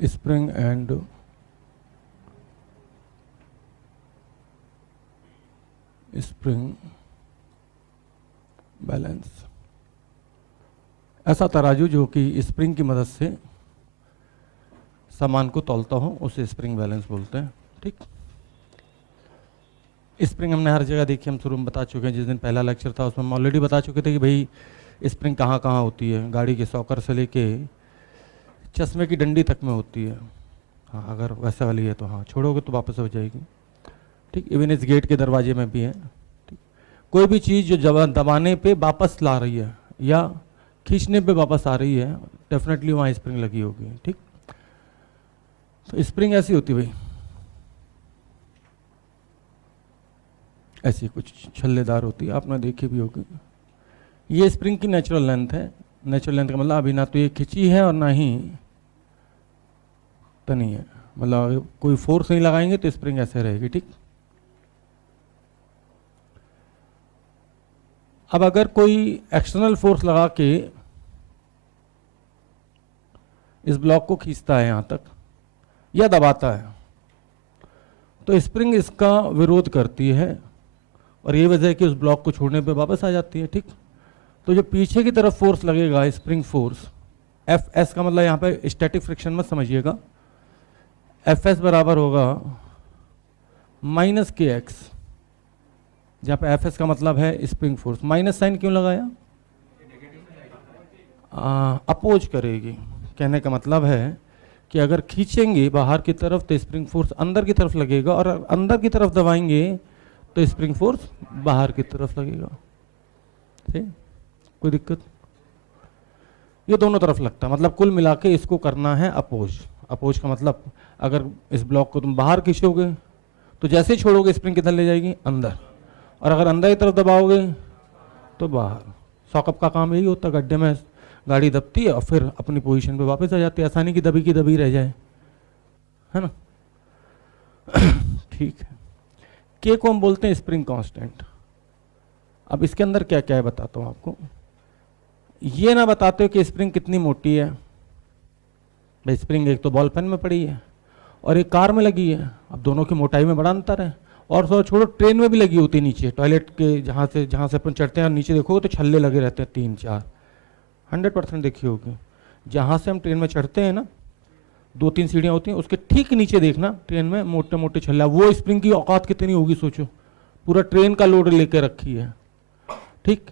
Spring and spring balance. ऐसा तराजू जो कि स्प्रिंग की मदद से सामान को तौलता हो उसे स्प्रिंग बैलेंस बोलते हैं। ठीक, स्प्रिंग हमने हर जगह देखी, हम शुरू में बता चुके हैं। जिस दिन पहला लेक्चर था उसमें हम ऑलरेडी बता चुके थे कि भाई स्प्रिंग कहाँ कहाँ होती है। गाड़ी के सॉकर से लेके चश्मे की डंडी तक में होती है। हाँ, अगर वैसा वाली है तो हाँ, छोड़ोगे तो वापस हो जाएगी। ठीक, इवन इस गेट के दरवाजे में भी है। ठीक, कोई भी चीज़ जो दबाने पे वापस ला रही है या खींचने पे वापस आ रही है, डेफिनेटली वहाँ स्प्रिंग लगी होगी। ठीक, तो स्प्रिंग ऐसी होती है भाई, ऐसी कुछ छल्लेदार होती है, आपने देखी भी होगी। ये स्प्रिंग की नेचुरल लेंथ है। नेचुरल लेंथ का मतलब अभी ना तो ये खिंची है और ना ही तनी है, मतलब कोई फोर्स नहीं लगाएंगे तो स्प्रिंग ऐसे रहेगी। ठीक, अब अगर कोई एक्सटर्नल फोर्स लगा के इस ब्लॉक को खींचता है यहाँ तक या दबाता है तो स्प्रिंग इसका विरोध करती है और ये वजह है कि उस ब्लॉक को छोड़ने पे वापस आ जाती है। ठीक, तो जो पीछे की तरफ फोर्स लगेगा स्प्रिंग फोर्स एफ एस का मतलब यहाँ पे स्टैटिक फ्रिक्शन मत समझिएगा, एफ एस बराबर होगा माइनस के एक्स, जहाँ पे एफ एस का मतलब है स्प्रिंग फोर्स। माइनस साइन क्यों लगाया? अपोज करेगी। कहने का मतलब है कि अगर खींचेंगे बाहर की तरफ तो स्प्रिंग फोर्स अंदर की तरफ लगेगा और अंदर की तरफ दबाएंगे तो स्प्रिंग फोर्स बाहर की तरफ लगेगा। ठीक, कोई दिक्कत? ये दोनों तरफ लगता है, मतलब कुल मिला के इसको करना है अपोज। अपोज का मतलब अगर इस ब्लॉक को तुम बाहर खींचोगे तो जैसे ही छोड़ोगे स्प्रिंग किधर ले जाएगी? अंदर, और अगर अंदर की तरफ दबाओगे तो बाहर। सॉकअप का काम यही होता है, गड्ढे में गाड़ी दबती है और फिर अपनी पोजीशन पे वापस आ जाती है, आसानी की दबी रह जाए, है ना। ठीक है, के को हम बोलते हैं स्प्रिंग कांस्टेंट। अब इसके अंदर क्या क्या है बताता हूँ आपको। ये ना बताते हो कि स्प्रिंग कितनी मोटी है। भाई स्प्रिंग एक तो बॉल पेन में पड़ी है और एक कार में लगी है, अब दोनों की मोटाई में बड़ा अंतर है। और तो छोड़ो, ट्रेन में भी लगी होती है नीचे, टॉयलेट के जहाँ से अपन चढ़ते हैं नीचे देखोगे तो छल्ले लगे रहते हैं 3-4, 100% देखी होगी। जहाँ से हम ट्रेन में चढ़ते हैं ना, 2-3 सीढ़ियाँ होती हैं, उसके ठीक नीचे देखना ट्रेन में मोटे मोटे छल्ला। वो स्प्रिंग की औकात कितनी होगी सोचो, पूरा ट्रेन का लोड लेकर रखी है। ठीक,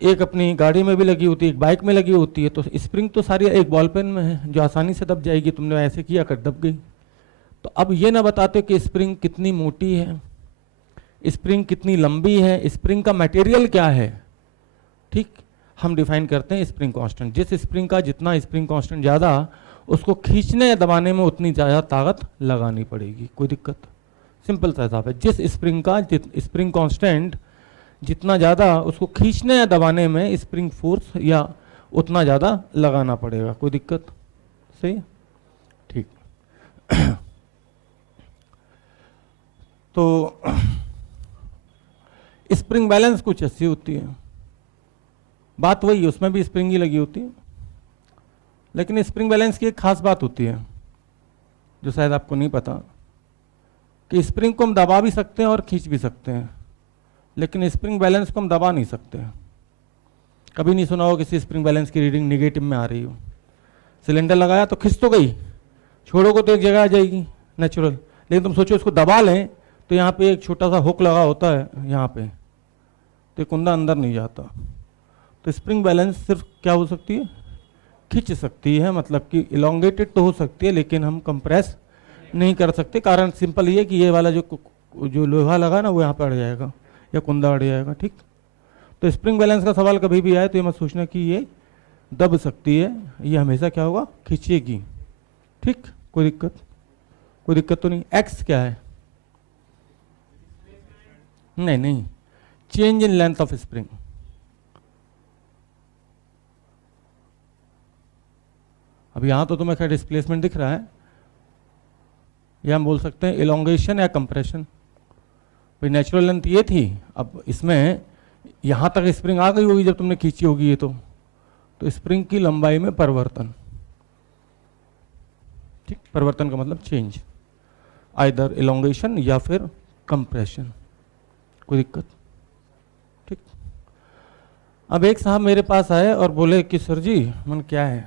एक अपनी गाड़ी में भी लगी होती है, एक बाइक में लगी होती है, तो स्प्रिंग तो सारी एक बॉल पेन में है जो आसानी से दब जाएगी। तुमने ऐसे किया कर दब गई। तो अब ये ना बताते कि स्प्रिंग कितनी मोटी है, स्प्रिंग कितनी लंबी है, स्प्रिंग का मटेरियल क्या है। ठीक, हम डिफाइन करते हैं स्प्रिंग कांस्टेंट। जिस स्प्रिंग का जितना स्प्रिंग कांस्टेंट ज़्यादा, उसको खींचने या दबाने में उतनी ज़्यादा ताकत लगानी पड़ेगी। कोई दिक्कत? सिंपल सा हिसाब है, जिस स्प्रिंग का स्प्रिंग कांस्टेंट जितना ज़्यादा, उसको खींचने या दबाने में स्प्रिंग फोर्स या उतना ज़्यादा लगाना पड़ेगा। कोई दिक्कत? सही है, ठीक। तो स्प्रिंग बैलेंस कुछ ऐसी होती है, बात वही है, उसमें भी स्प्रिंग ही लगी होती है। लेकिन स्प्रिंग बैलेंस की एक खास बात होती है जो शायद आपको नहीं पता, कि स्प्रिंग को हम दबा भी सकते हैं और खींच भी सकते हैं, लेकिन स्प्रिंग बैलेंस को हम दबा नहीं सकते। कभी नहीं सुना हो किसी स्प्रिंग बैलेंस की रीडिंग निगेटिव में आ रही हो। सिलेंडर लगाया तो खिंच तो गई, छोड़ोगे तो एक जगह आ जाएगी नेचुरल। लेकिन तुम सोचो इसको दबा लें तो यहाँ पे एक छोटा सा हुक लगा होता है यहाँ पे, तो कुंदा अंदर नहीं जाता। तो स्प्रिंग बैलेंस सिर्फ क्या हो सकती है? खींच सकती है, मतलब कि इलोंगेटेड तो हो सकती है लेकिन हम कंप्रेस नहीं कर सकते। कारण सिंपल ये कि ये वाला जो लोहा लगा ना वो यहाँ पे अड़ जाएगा या कुंदा अड़ जाएगा। ठीक, तो स्प्रिंग बैलेंस का सवाल कभी भी आए तो ये मत सोचना कि ये दब सकती है, ये हमेशा क्या होगा? खींचेगी। ठीक, कोई दिक्कत? कोई दिक्कत तो नहीं। एक्स क्या है? नहीं, change in length of spring. अब यहां तो तुम्हें खैर डिस्प्लेसमेंट दिख रहा है, या हम बोल सकते हैं इलोंगेशन या कंप्रेशन। भाई नेचुरल लेंथ ये थी, अब इसमें यहां तक स्प्रिंग आ गई होगी जब तुमने खींची होगी ये, तो स्प्रिंग की लंबाई में परिवर्तन। ठीक, परिवर्तन का मतलब चेंज, आइदर इलोंगेशन या फिर कंप्रेशन, कोई दिक्कत? ठीक। अब एक साहब मेरे पास आए और बोले कि सर जी, मन क्या है,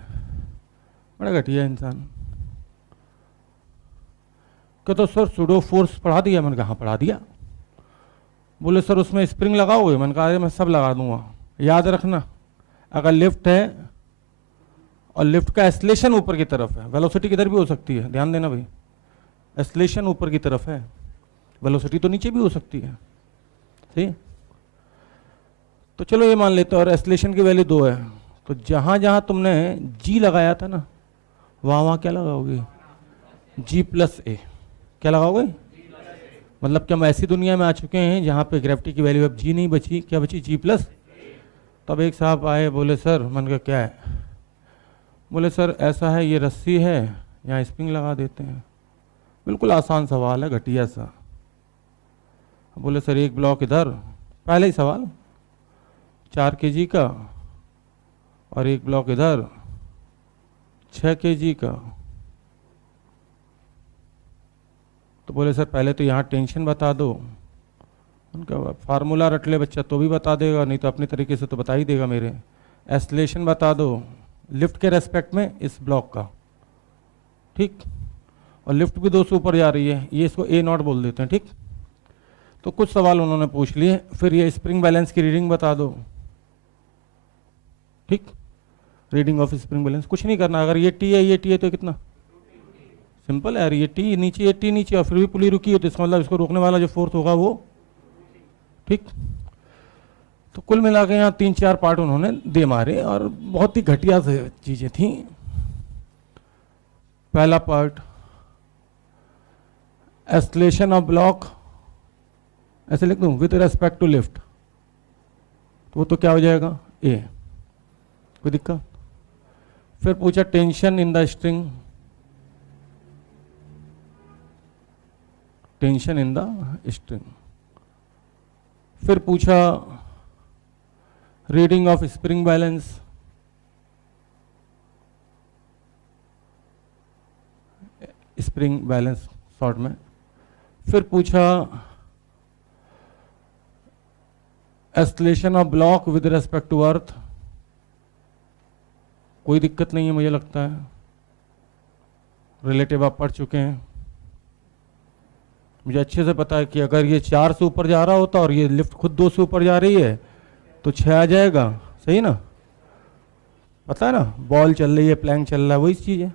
बड़ा घटिया इंसान, क्या तो सर सूडो फोर्स पढ़ा दिया? मैंने कहा हाँ पढ़ा दिया। बोले सर उसमें स्प्रिंग लगाओगे? मैंने कहा अरे मैं सब लगा दूंगा, याद रखना अगर लिफ्ट है और लिफ्ट का एस्लेशन ऊपर की तरफ है, वेलोसिटी किधर भी हो सकती है, ध्यान देना भाई, एस्लेशन ऊपर की तरफ है, वेलोसिटी तो नीचे भी हो सकती है, सही? तो चलो ये मान लेते हैं, और एस्लेशन की वैल्यू 2 है, तो जहां जहां तुमने जी लगाया था ना, वहां वहां क्या लगाओगे? G+A। क्या लगाओगे? मतलब कि हम ऐसी दुनिया में आ चुके हैं जहाँ पे ग्रेविटी की वैल्यू अब जी नहीं बची, क्या बची? G+। तब एक साहब आए, बोले सर, मन का क्या है? बोले सर ऐसा है, ये रस्सी है, यहाँ स्प्रिंग लगा देते हैं। बिल्कुल आसान सवाल है, घटिया सा। बोले सर एक ब्लॉक इधर, पहले ही सवाल 4 kg का, और एक ब्लॉक इधर 6 kg का। तो बोले सर पहले तो यहाँ टेंशन बता दो। उनका फार्मूला रट ले बच्चा तो भी बता देगा, नहीं तो अपने तरीके से तो बता ही देगा मेरे। एस्लेशन बता दो लिफ्ट के रेस्पेक्ट में इस ब्लॉक का, ठीक, और लिफ्ट भी 2 से ऊपर जा रही है, ये इसको A0 बोल देते हैं, ठीक। तो कुछ सवाल उन्होंने पूछ लिए, फिर ये स्प्रिंग बैलेंस की रीडिंग बता दो, ठीक, रीडिंग ऑफ स्प्रिंग बैलेंस। कुछ नहीं करना, अगर ये T है ये T है तो कितना सिंपल है यार, ये T नीचे ये T नीचे और फिर भी पुली रुकी है, तो इसका मतलब इसको रोकने वाला जो फोर्स होगा वो, ठीक। तो कुल मिला के यहाँ 3-4 पार्ट उन्होंने दे मारे और बहुत ही घटिया से चीजें थी। पहला पार्ट एस्लेशन ऑफ ब्लॉक, ऐसे लिख दूं, विद रेस्पेक्ट टू लिफ्ट, तो वो तो क्या हो जाएगा? A। कोई दिक्कत? फिर पूछा tension in the string, tension in the string. फिर पूछा reading of spring balance, spring balance short में। फिर पूछा acceleration of block with respect to earth, कोई दिक्कत नहीं है मुझे लगता है, रिलेटिव आप पढ़ चुके हैं। मुझे अच्छे से पता है कि अगर ये 4 से ऊपर जा रहा होता और ये लिफ्ट खुद 2 से ऊपर जा रही है तो 6 आ जाएगा, सही ना? पता है ना, बॉल चल रही है, प्लैंक चल रहा है, वही चीज़ है।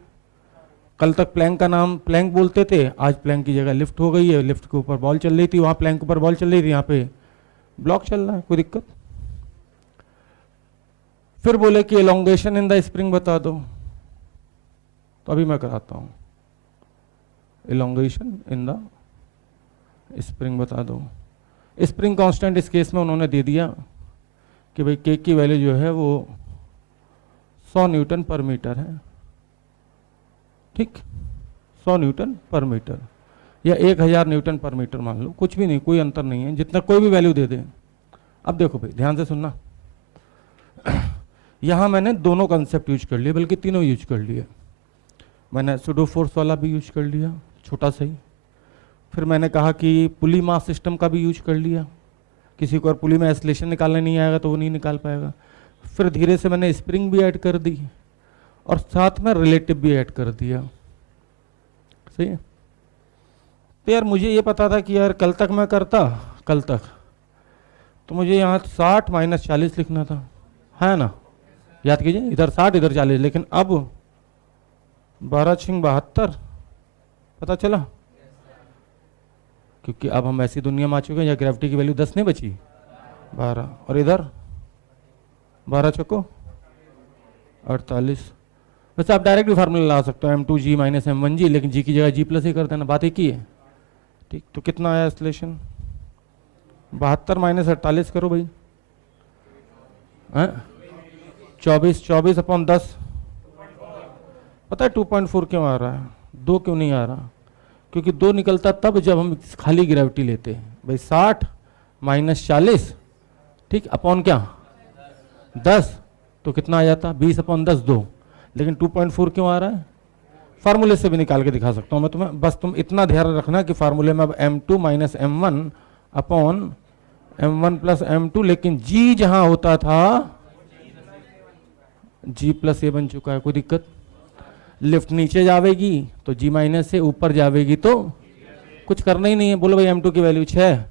कल तक प्लैंक का नाम प्लैंक बोलते थे, आज प्लैंक की जगह लिफ्ट हो गई है, लिफ्ट के ऊपर बॉल चल रही थी, वहाँ प्लैंक के ऊपर बॉल चल रही थी, यहाँ पे ब्लॉक चल रहा है, कोई दिक्कत? फिर बोले कि एलोंगेशन इन द स्प्रिंग बता दो, तो अभी मैं कराता हूँ, एलोंगेशन इन द स्प्रिंग बता दो। स्प्रिंग कांस्टेंट इस केस में उन्होंने दे दिया कि भाई के की वैल्यू जो है वो 100 न्यूटन पर मीटर है, ठीक, 100 न्यूटन पर मीटर या 1000 न्यूटन पर मीटर मान लो, कुछ भी नहीं, कोई अंतर नहीं है, जितना कोई भी वैल्यू दे दे। अब देखो भाई ध्यान से सुनना, यहाँ मैंने दोनों कंसेप्ट यूज कर लिए, बल्कि तीनों यूज कर लिए। मैंने सूडो फोर्स वाला भी यूज कर लिया, छोटा सा ही। फिर मैंने कहा कि पुली मास सिस्टम का भी यूज कर लिया, किसी को और पुली में एस्लेशन निकालने नहीं आएगा तो वो नहीं निकाल पाएगा। फिर धीरे से मैंने स्प्रिंग भी ऐड कर दी और साथ में रिलेटिव भी ऐड कर दिया, सही है। तो यार मुझे ये पता था कि यार कल तक मैं करता, कल तक तो मुझे यहाँ 60 - 40 लिखना था, है ना, याद कीजिए, इधर 60 इधर 40, लेकिन अब 12×6 = 72, पता चला? क्योंकि अब हम ऐसी दुनिया में आ चुके हैं जहाँ ग्रेविटी की वैल्यू 10 नहीं बची, 12, और इधर 12 चौको 48। वैसे आप डायरेक्ट भी फार्मूला ला सकते हो, m2g - m1g, लेकिन g की जगह g+ ही कर देना, बात एक ही है, ठीक। तो कितना आया एस्लेशन? 72 - 48 करो भाई, 24/10। पता है 2.4 क्यों आ रहा है, 2 क्यों नहीं आ रहा? क्योंकि 2 निकलता तब जब हम खाली ग्रेविटी लेते हैं भाई। 60 - 40, ठीक, अपॉन क्या 10, तो कितना आ जाता? 20/10, 2। लेकिन 2.4 क्यों आ रहा है? फार्मूले से भी निकाल के दिखा सकता हूँ मैं तुम्हें, बस तुम इतना ध्यान रखना कि फार्मूले में अब m2 minus m1 upon m1 plus m2, लेकिन g जहां होता था g प्लस ए बन चुका है, कोई दिक्कत? लिफ्ट नीचे जावेगी तो g माइनस से, ऊपर जावेगी तो कुछ करना ही नहीं है। बोलो भाई m2 की वैल्यू 6,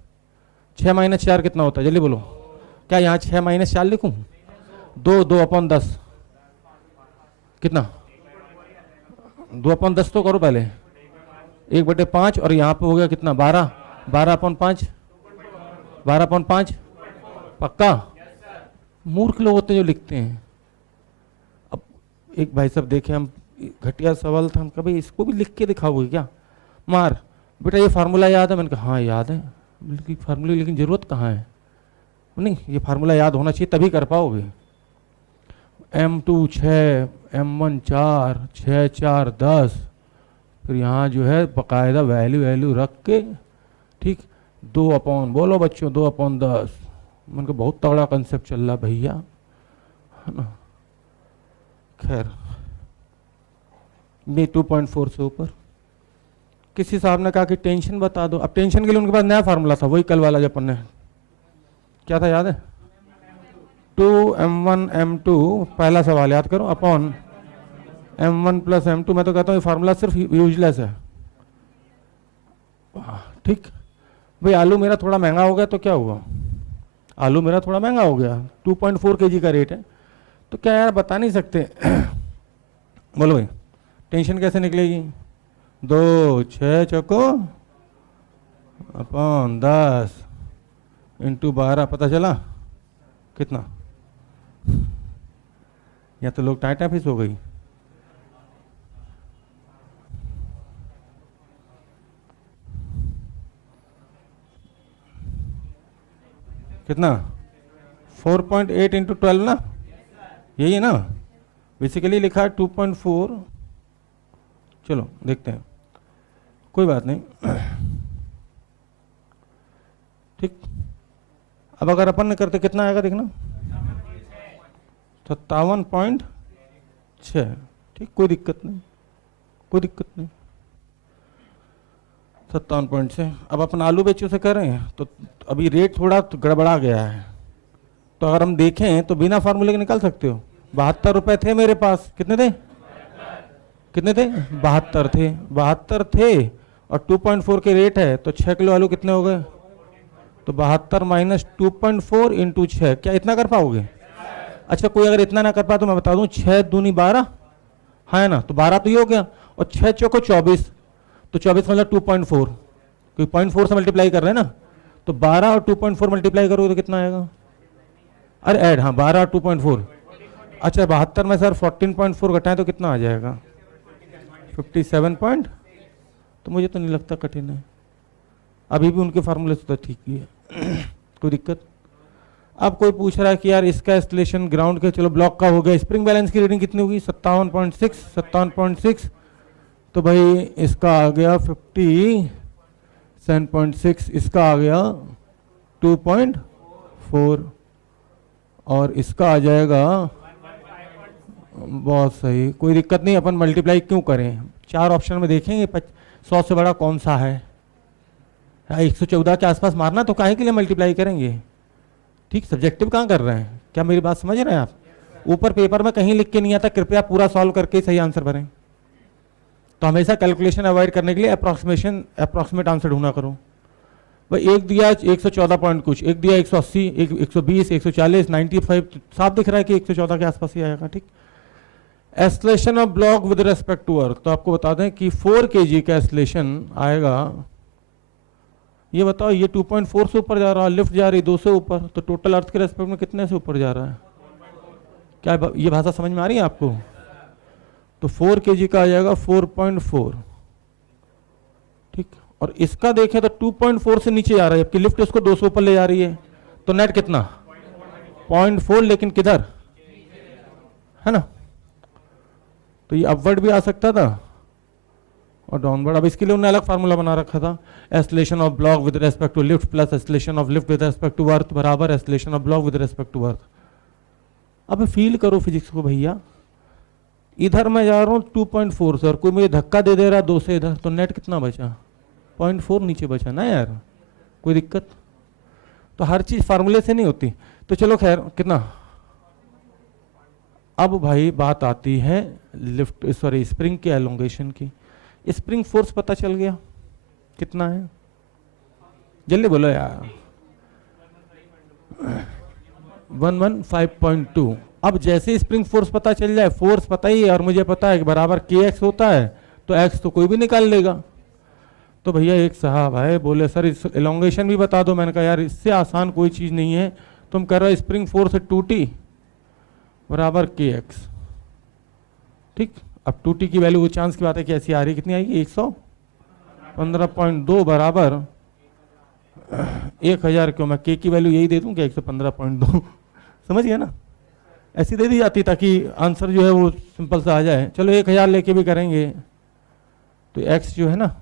6 माइनस 4 कितना होता है, जल्दी बोलो। क्या यहाँ 6 माइनस 4 लिखूं? 2 अपॉन 10 कितना? 2 अपॉन 10 तो करो पहले, 1/5, और यहाँ पे हो गया कितना? 12, 12 अपॉन 5, 12 अपॉन 5। पक्का? मूर्ख लोग होते हैं जो लिखते हैं। अब एक भाई साहब देखे, हम घटिया सवाल था, हम कभी इसको भी लिख के दिखाओगे क्या? मार बेटा ये फार्मूला याद है? मैंने कहा हाँ याद है। बल्कि फार्मूले लेकिन जरूरत कहाँ है? नहीं, ये फार्मूला याद होना चाहिए तभी कर पाओगे। m2 6, m1 4, 6 4 10, फिर यहाँ जो है बाकायदा वैल्यू रख के, ठीक, 2 अपॉन, बोलो बच्चों 2 अपॉन 10। मैंने कहा बहुत तगड़ा कंसेप्ट चल रहा भैया, है ना। खैर ये 2.4 से ऊपर। किसी साहब ने कहा कि टेंशन बता दो। अब टेंशन के लिए उनके पास नया फार्मूला था, वही कल वाला जब अपन ने, क्या था याद है? 2m1 m2, पहला सवाल याद करो, अपॉन m1 प्लस m2। मैं तो कहता हूँ ये फार्मूला सिर्फ यूजलेस है। ठीक भाई, आलू मेरा थोड़ा महंगा हो गया तो क्या हुआ? आलू मेरा थोड़ा महंगा हो गया, 2.4 kg का रेट है, तो क्या यार बता नहीं सकते? बोलो भाई टेंशन कैसे निकलेगी? 2 6 चौको अपॉन 10 इंटू 12, पता चला कितना? या तो लोग टाइट ऑफिस हो गई। कितना? 4.8 इंटू 12 ना, यही है ना? बेसिकली लिखा है 2.4। चलो देखते हैं, कोई बात नहीं। ठीक, अब अगर अपन ने करते कितना आएगा देखना, 57.6। ठीक, कोई दिक्कत नहीं, कोई दिक्कत नहीं, 57.6। अब अपन आलू बेचो से कर रहे हैं तो अभी रेट थोड़ा तो गड़बड़ा गया है, तो अगर हम देखें तो बिना फार्मूले के निकाल सकते हो। 72 रुपए थे मेरे पास, कितने थे? कितने थे? 72 थे, 72 थे, और 2.4 के रेट है, तो 6 किलो आलू कितने हो गए? तो 72 माइनस 2.4 इंटू 6, क्या इतना कर पाओगे? अच्छा, कोई अगर इतना ना कर पाए तो मैं बता दूं, 6 दूनी 12, हाँ है ना, तो 12 तो ये हो गया, और 6 चौको 24, तो 24 मतलब 2.4, क्योंकि 0.4 से मल्टीप्लाई कर रहे हैं ना, तो 12 और 2.4 मल्टीप्लाई करोगे तो कितना आएगा? अरे ऐड, हाँ 12 और 2.4। अच्छा 72 में सर 14.4 घटाएं तो कितना आ जाएगा? 57 पॉइंट। तो मुझे तो नहीं लगता कठिन है, अभी भी उनके फार्मूले से तो ठीक ही है। कोई दिक्कत? अब कोई पूछ रहा है कि यार इसका इंस्टॉलेशन ग्राउंड के, चलो ब्लॉक का हो गया, स्प्रिंग बैलेंस की रीडिंग कितनी होगी? 57.6, तो भाई इसका आ गया 57.6, इसका आ गया 2.4, और इसका आ जाएगा, बहुत सही, कोई दिक्कत नहीं। अपन मल्टीप्लाई क्यों करें? 4 ऑप्शन में देखेंगे 100 से बड़ा कौन सा है, 114 के आसपास मारना, तो काहे के लिए मल्टीप्लाई करेंगे? ठीक, सब्जेक्टिव कहाँ कर रहे हैं, क्या मेरी बात समझ रहे हैं आप? ऊपर पेपर में कहीं लिख के नहीं आता, कृपया पूरा सॉल्व करके सही आंसर भरें। तो हमेशा कैलकुलेशन अवॉइड करने के लिए अप्रॉक्सीमेट आंसर ढूंढा करो। भाई एक दिया 114 पॉइंट कुछ, एक दिया 180, 120, 140, 95, साफ दिख रहा है कि 114 के आसपास ही आएगा। ठीक, acceleration of block with respect to earth, तो आपको बता दें कि 4 kg का एस्लेशन आएगा। ये बताओ, ये 2.4 से ऊपर जा रहा है, लिफ्ट जा रही 2 से ऊपर, तो टोटल अर्थ के रेस्पेक्ट में कितने से ऊपर जा रहा है? क्या ये भाषा समझ में आ रही है आपको? तो 4 kg का आ जाएगा 4.4। ठीक, और इसका देखें तो 2.4 से नीचे जा रहा है, जबकि लिफ्ट इसको 2 से ऊपर ले जा रही है, तो नेट कितना? 0.4, लेकिन किधर है ना, तो ये अपवर्ड भी आ सकता था और डाउनवर्ड। अब इसके लिए उन्होंने अलग फार्मूला बना रखा था, acceleration of block with respect to lift plus acceleration of lift with respect to earth बराबर acceleration of block with respect to earth. अब फील करो फिजिक्स को भैया, इधर मैं जा रहा हूँ 2.4 से और कोई मुझे धक्का दे दे रहा है 2 से इधर, तो नेट कितना बचा? 0.4 नीचे बचा ना यार, कोई दिक्कत? तो हर चीज फार्मूले से नहीं होती। तो चलो खैर, कितना? अब भाई बात आती है लिफ्ट सॉरी स्प्रिंग के एलोंगेशन की। स्प्रिंग फोर्स पता चल गया कितना है, जल्दी बोलो यार। 115.2। अब जैसे स्प्रिंग फोर्स पता चल जाए, फोर्स पता ही है और मुझे पता है कि बराबर kx होता है, तो x तो कोई भी निकाल लेगा। तो भैया एक साहब आए बोले सर इस एलोंगेशन भी बता दो। मैंने कहा यार इससे आसान कोई चीज़ नहीं है, तुम कर रहे हो स्प्रिंग फोर्स 2t बराबर kx, ठीक। अब 2t की वैल्यू, वो चांस की बात है कि ऐसी आ रही, कितनी आएगी? 115.2 बराबर 1000। क्यों, मैं k की वैल्यू यही दे दूं क्या? 115.2 समझ गया ना, ऐसी दे दी जाती ताकि आंसर जो है वो सिंपल सा आ जाए। चलो 1000 लेके भी करेंगे तो x जो है ना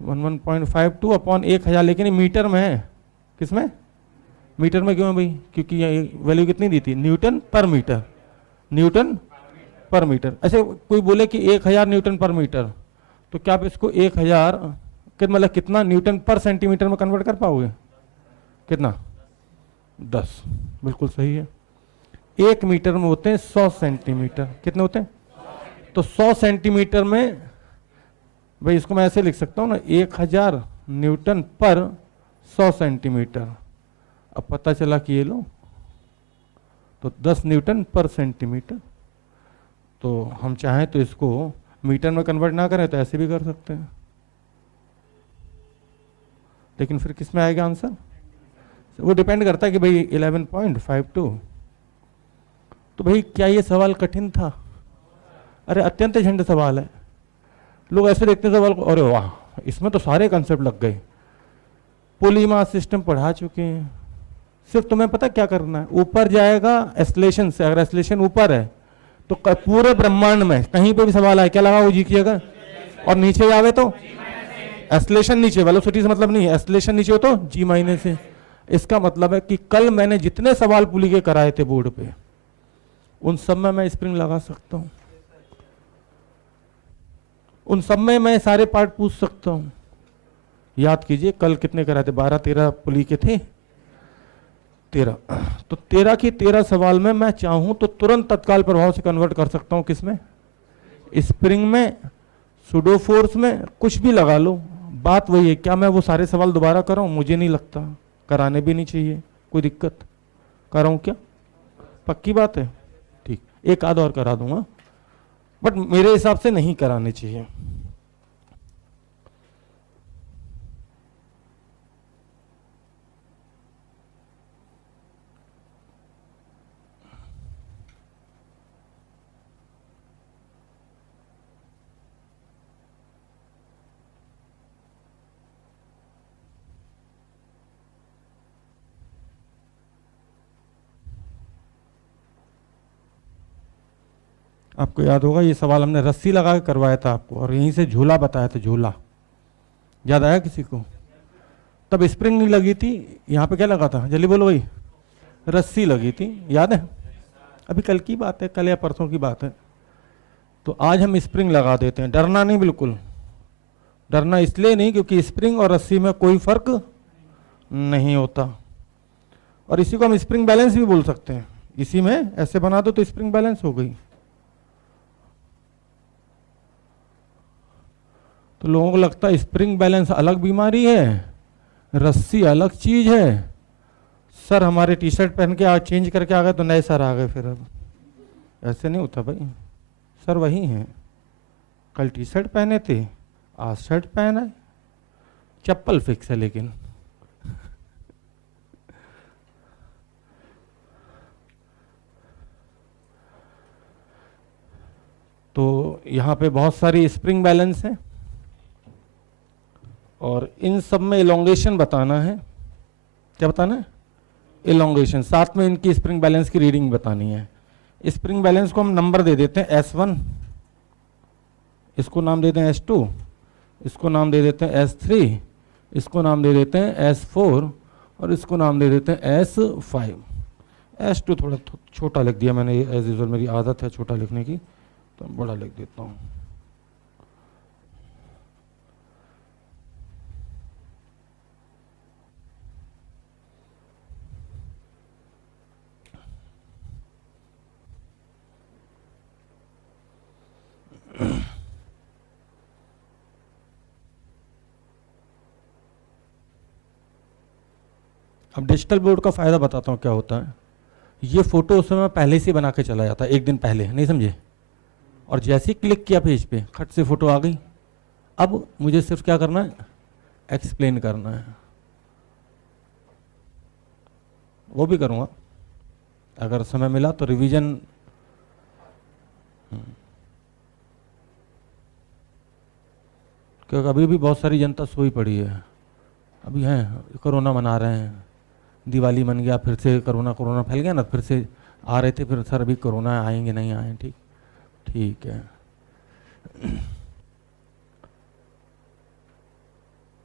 11.52 अपॉन 1000, लेकिन मीटर में है। किसमें? मीटर में। क्यों है भाई? क्योंकि ये वैल्यू कितनी दी थी? न्यूटन पर मीटर, न्यूटन पर मीटर। ऐसे कोई बोले कि 1000 न्यूटन पर मीटर, तो क्या आप इसको 1000 मतलब कितना न्यूटन पर सेंटीमीटर में कन्वर्ट कर पाओगे? कितना? 10। बिल्कुल सही है। 1 मीटर में होते हैं 100 सेंटीमीटर। कितने होते हैं? तो 100 सेंटीमीटर में भाई इसको मैं ऐसे लिख सकता हूँ ना, 1000 न्यूटन पर 100 सेंटीमीटर। अब पता चला कि ये लो तो 10 न्यूटन पर सेंटीमीटर। तो हम चाहें तो इसको मीटर में कन्वर्ट ना करें तो ऐसे भी कर सकते हैं, लेकिन फिर किस में आएगा आंसर? वो डिपेंड करता है कि भाई 11.52। तो भाई क्या ये सवाल कठिन था? अरे अत्यंत झंड सवाल है। लोग ऐसे देखते हैं सवाल को, अरे वाह इसमें तो सारे कंसेप्ट लग गए। पुली मास सिस्टम पढ़ा चुके हैं, सिर्फ तुम्हें पता क्या करना है, ऊपर जाएगा एस्लेशन से। अगर एस्लेशन ऊपर है तो पूरे ब्रह्मांड में कहीं पे भी सवाल आए क्या लगा वो जी की जगह, और नीचे जावे तो एस्लेशन नीचे, वेलोसिटी से मतलब नहीं है, एस्लेशन नीचे हो तो जी माइनस है। इसका मतलब है कि कल मैंने जितने सवाल पुली के कराए थे बोर्ड पे, उन सब में मैं स्प्रिंग लगा सकता हूं, उन सब में मैं सारे पार्ट पूछ सकता हूं। याद कीजिए कल कितने कराए थे? 12-13 पुली के थे, 13। तो 13 की 13 सवाल में मैं चाहूं तो तुरंत तत्काल प्रभाव से कन्वर्ट कर सकता हूं। किसमें? स्प्रिंग में, सुडो फोर्स में, कुछ भी लगा लो। बात वही है, क्या मैं वो सारे सवाल दोबारा कराऊं? मुझे नहीं लगता, कराने भी नहीं चाहिए। कोई दिक्कत? कराऊं क्या? पक्की बात है? ठीक, एक आध और करा दूंगा, बट मेरे हिसाब से नहीं कराने चाहिए। आपको याद होगा ये सवाल हमने रस्सी लगा के करवाया था आपको, और यहीं से झूला बताया था। झूला याद आया किसी को? तब स्प्रिंग नहीं लगी थी, यहाँ पे क्या लगा था? जल्दी बोलो भाई। रस्सी लगी थी, याद है? अभी कल की बात है, कल या परसों की बात है। तो आज हम स्प्रिंग लगा देते हैं। डरना नहीं, बिल्कुल डरना इसलिए नहीं क्योंकि स्प्रिंग और रस्सी में कोई फर्क नहीं होता। और इसी को हम स्प्रिंग बैलेंस भी बोल सकते हैं। इसी में ऐसे बना दो तो स्प्रिंग बैलेंस हो गई। तो लोगों को लगता है स्प्रिंग बैलेंस अलग बीमारी है, रस्सी अलग चीज है। सर हमारे टी शर्ट पहन के आज चेंज करके आ गए तो नए सर आ गए। फिर अब ऐसे नहीं होता भाई, सर वही हैं। कल टी शर्ट पहने थे, आज शर्ट पहना है, चप्पल फिक्स है लेकिन। तो यहाँ पे बहुत सारी स्प्रिंग बैलेंस है और इन सब में इलोंगेशन बताना है। क्या बताना है? इलोंगेशन। साथ में इनकी स्प्रिंग बैलेंस की रीडिंग बतानी है। स्प्रिंग बैलेंस को हम नंबर दे देते हैं S1, इसको नाम दे दें S2, इसको नाम दे देते हैं S3, इसको नाम दे देते हैं S4 और इसको नाम दे देते हैं S5। S2 थोड़ा छोटा लिख दिया मैंने, एज यूजुअल मेरी आदत है छोटा लिखने की, तो बड़ा लिख देता हूँ। अब डिजिटल बोर्ड का फ़ायदा बताता हूँ क्या होता है। ये फ़ोटो उस समय पहले से बना के चला जाता, एक दिन पहले, नहीं समझे, और जैसे ही क्लिक किया पेज पे खट से फ़ोटो आ गई। अब मुझे सिर्फ क्या करना है, एक्सप्लेन करना है, वो भी करूँगा अगर समय मिला तो, रिवीजन। क्योंकि अभी भी बहुत सारी जनता सोई पड़ी है, अभी हैं कोरोना मना रहे हैं, दिवाली मन गया, फिर से कोरोना फैल गया ना, फिर से आ रहे थे, फिर सर अभी कोरोना आएंगे नहीं आए, ठीक ठीक है।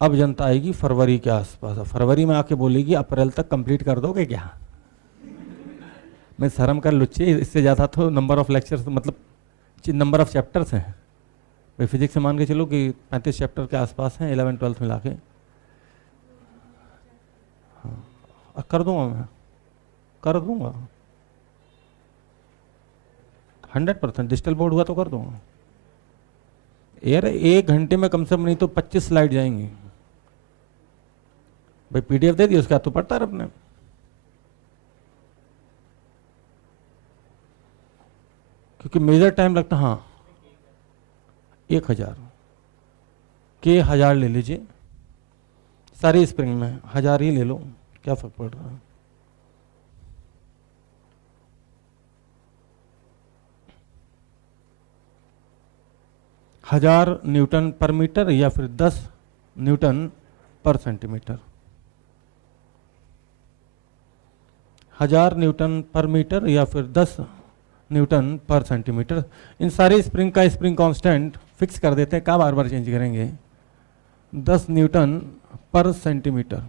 अब जनता आएगी फरवरी के आसपास, फरवरी में आके बोलेगी अप्रैल तक कंप्लीट कर दोगे क्या? मैं शर्म कर लुच्चे, इससे ज़्यादा तो नंबर ऑफ लेक्चर्स, मतलब नंबर ऑफ चैप्टर्स हैं भाई, फिजिक्स से मान के चलो कि 35 चैप्टर के आसपास हैं 11th-12th मिला के। हाँ कर दूंगा, मैं कर दूंगा 100%। डिजिटल बोर्ड हुआ तो कर दूंगा यार, 1 घंटे में कम से कम नहीं तो 25 स्लाइड जाएंगी भाई। PDF दे दिया, उसका तो पढ़ता रहे अपने। क्योंकि मेजर टाइम लगता, हाँ 1000 के 1000 ले लीजिए, सारी स्प्रिंग में 1000 ही ले लो, क्या फर्क पड़ रहा है। हजार न्यूटन पर मीटर या फिर 10 न्यूटन पर सेंटीमीटर, 1000 न्यूटन पर मीटर या फिर 10 न्यूटन पर सेंटीमीटर। इन सारी स्प्रिंग का स्प्रिंग कांस्टेंट फिक्स कर देते हैं, क्या बार बार चेंज करेंगे, 10 न्यूटन पर सेंटीमीटर।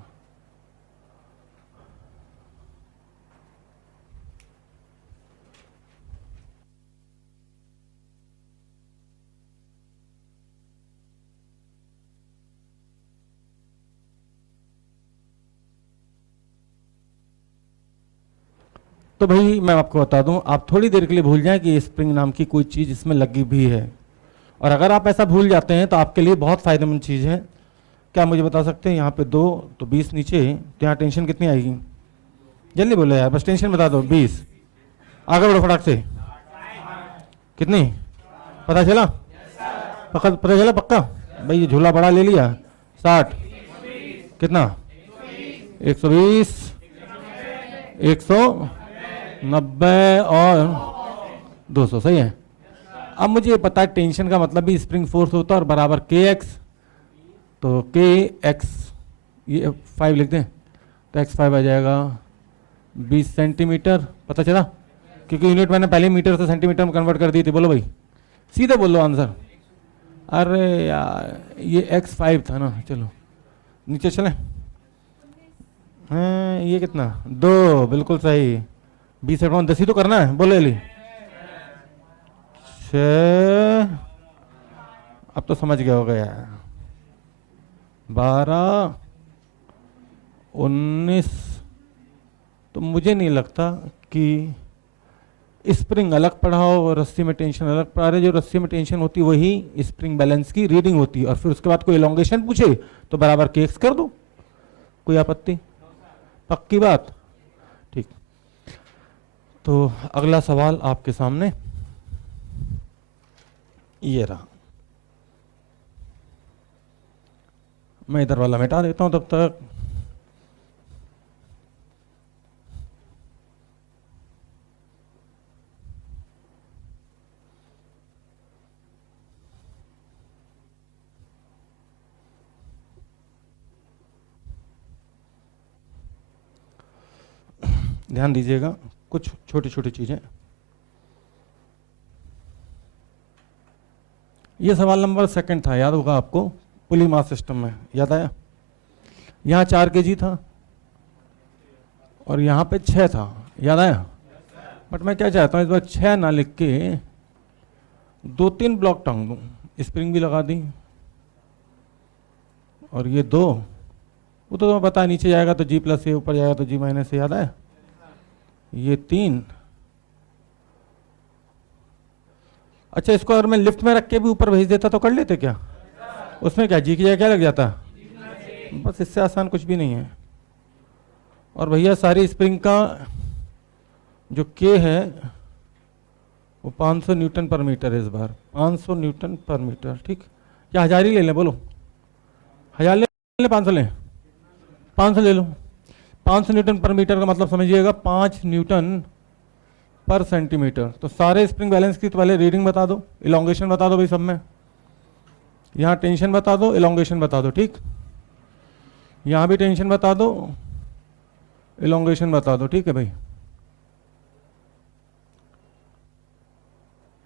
तो भाई मैं आपको बता दूं, आप थोड़ी देर के लिए भूल जाएं कि स्प्रिंग नाम की कोई चीज़ इसमें लगी भी है, और अगर आप ऐसा भूल जाते हैं तो आपके लिए बहुत फ़ायदेमंद चीज़ है। क्या मुझे बता सकते हैं, यहाँ पे 2 तो 20 नीचे, तो यहाँ टेंशन कितनी आएगी? जल्दी बोलो यार, बस टेंशन बता दो। 20, आगे बढ़ो फटाक से। कितनी पता चला? पता चला पक्का? भाई ये झूला बड़ा ले लिया। 60 कितना? 120, 190 और 200, सही है। अब मुझे ये पता है टेंशन का मतलब भी स्प्रिंग फोर्स होता है और बराबर kx, तो kx ये 5 लिख दें तो x5 आ जाएगा 20 सेंटीमीटर। पता चला? क्योंकि यूनिट मैंने पहले मीटर से सेंटीमीटर में कन्वर्ट कर दी थी। बोलो भाई, सीधे बोलो आंसर। अरे यार ये x5 था ना, चलो नीचे चलें। हाँ ये कितना? 2, बिल्कुल सही। 20 से 10 ही तो करना है, बोले ली 6, अब तो समझ गया हो गया। 12, 19, तो मुझे नहीं लगता कि स्प्रिंग अलग पढ़ाओ और रस्सी में टेंशन अलग पढ़ा रहे। जो रस्सी में टेंशन होती है वही स्प्रिंग बैलेंस की रीडिंग होती है, और फिर उसके बाद कोई एलोंगेशन पूछे तो बराबर केक्स कर दो, कोई आपत्ति? पक्की बात? ठीक। तो अगला सवाल आपके सामने ये रहा, मैं इधर वाला मिटा देता हूं तब तक। ध्यान दीजिएगा, कुछ छोटी छोटी चीजें। ये सवाल नंबर 2 था, याद होगा आपको, पुली मास सिस्टम में, याद आया? यहाँ 4 kg था और यहाँ पे 6 था, याद आया? बट मैं क्या चाहता हूँ इस बार 6 ना लिख के 2-3 ब्लॉक टांग दूँ, स्प्रिंग भी लगा दी और ये 2, वो तो तुम्हें पता है नीचे जाएगा तो G+, ऊपर जाएगा तो G-, याद है? ये 3। अच्छा, इसको अगर मैं लिफ्ट में रख के भी ऊपर भेज देता तो कर लेते क्या? उसमें क्या G की जगह क्या लग जाता? बस इससे आसान कुछ भी नहीं है। और भैया सारी स्प्रिंग का जो K है वो 500 न्यूटन पर मीटर है इस बार, 500 न्यूटन पर मीटर, ठीक? या 1000 ही ले लें, बोलो 1000 ले लें, 500 लें? 500 ले लो। 500 न्यूटन पर मीटर का मतलब समझिएगा 5 न्यूटन पर सेंटीमीटर। तो सारे स्प्रिंग बैलेंस की तो पहले रीडिंग बता दो, इलोंगेशन बता दो भाई सब में। यहाँ टेंशन बता दो, इलोंगेशन बता दो, ठीक? यहाँ भी टेंशन बता दो, इलोंगेशन बता दो, ठीक है भाई?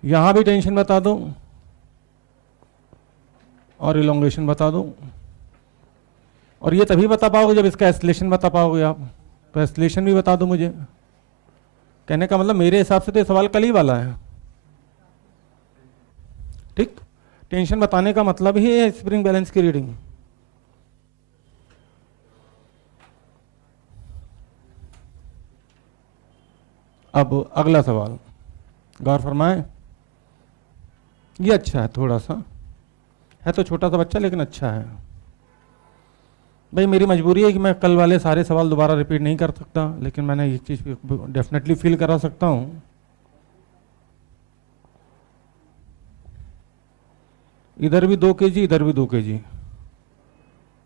यहाँ भी टेंशन बता दो और इलोंगेशन बता दो। और ये तभी बता पाओगे जब इसका एस्लेशन बता पाओगे आप, तो एस्लेशन भी बता दो मुझे। कहने का मतलब मेरे हिसाब से तो ये सवाल कल ही वाला है, ठीक? टेंशन बताने का मतलब ही है स्प्रिंग बैलेंस की रीडिंग। अब अगला सवाल गौर फरमाएं। ये अच्छा है, थोड़ा सा है तो छोटा सा बच्चा लेकिन अच्छा है। भाई मेरी मजबूरी है कि मैं कल वाले सारे सवाल दोबारा रिपीट नहीं कर सकता, लेकिन मैंने ये चीज़ डेफिनेटली फील करा सकता हूँ। इधर भी 2 kg, इधर भी 2 kg,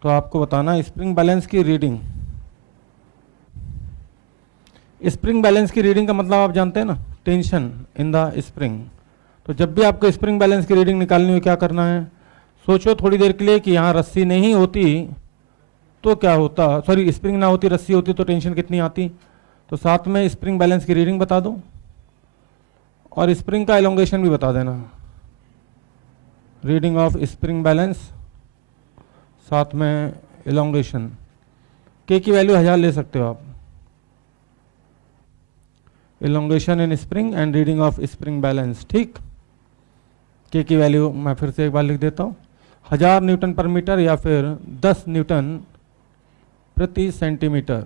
तो आपको बताना स्प्रिंग बैलेंस की रीडिंग। स्प्रिंग बैलेंस की रीडिंग का मतलब आप जानते हैं ना, टेंशन इन द स्प्रिंग। तो जब भी आपको स्प्रिंग बैलेंस की रीडिंग निकालनी हो क्या करना है? सोचो थोड़ी देर के लिए कि यहाँ रस्सी नहीं होती तो क्या होता, सॉरी स्प्रिंग ना होती रस्सी होती तो टेंशन कितनी आती। तो साथ में स्प्रिंग बैलेंस की रीडिंग बता दो और स्प्रिंग का एलोंगेशन भी बता देना, रीडिंग ऑफ स्प्रिंग बैलेंस साथ में एलोंगेशन। के की वैल्यू 1000 ले सकते हो आप। Elongation in spring and reading of spring balance, ठीक? के की वैल्यू मैं फिर से एक बार लिख देता हूँ, 1000 न्यूटन पर मीटर या फिर 10 न्यूटन प्रति सेंटीमीटर।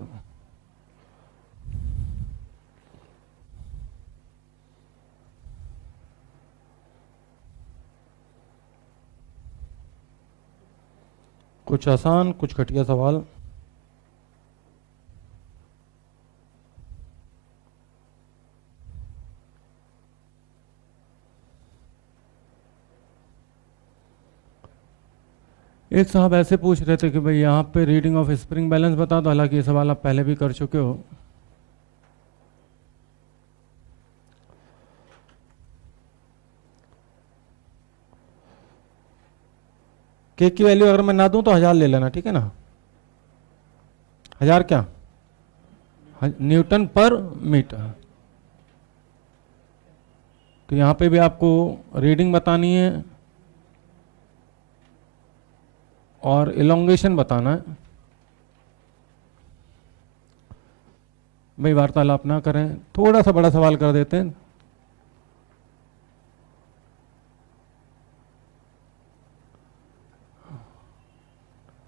कुछ आसान कुछ घटिया सवाल। एक साहब ऐसे पूछ रहे थे कि भाई यहाँ पे रीडिंग ऑफ स्प्रिंग बैलेंस बता दो, हालांकि ये सवाल आप पहले भी कर चुके हो। के की वैल्यू अगर मैं ना दूं तो 1000 ले लेना, ठीक है ना? 1000 क्या? न्यूटन पर मीटर। तो यहाँ पे भी आपको रीडिंग बतानी है और इलोंगेशन बताना है। भाई वार्तालाप ना करें, थोड़ा सा बड़ा सवाल कर देते हैं।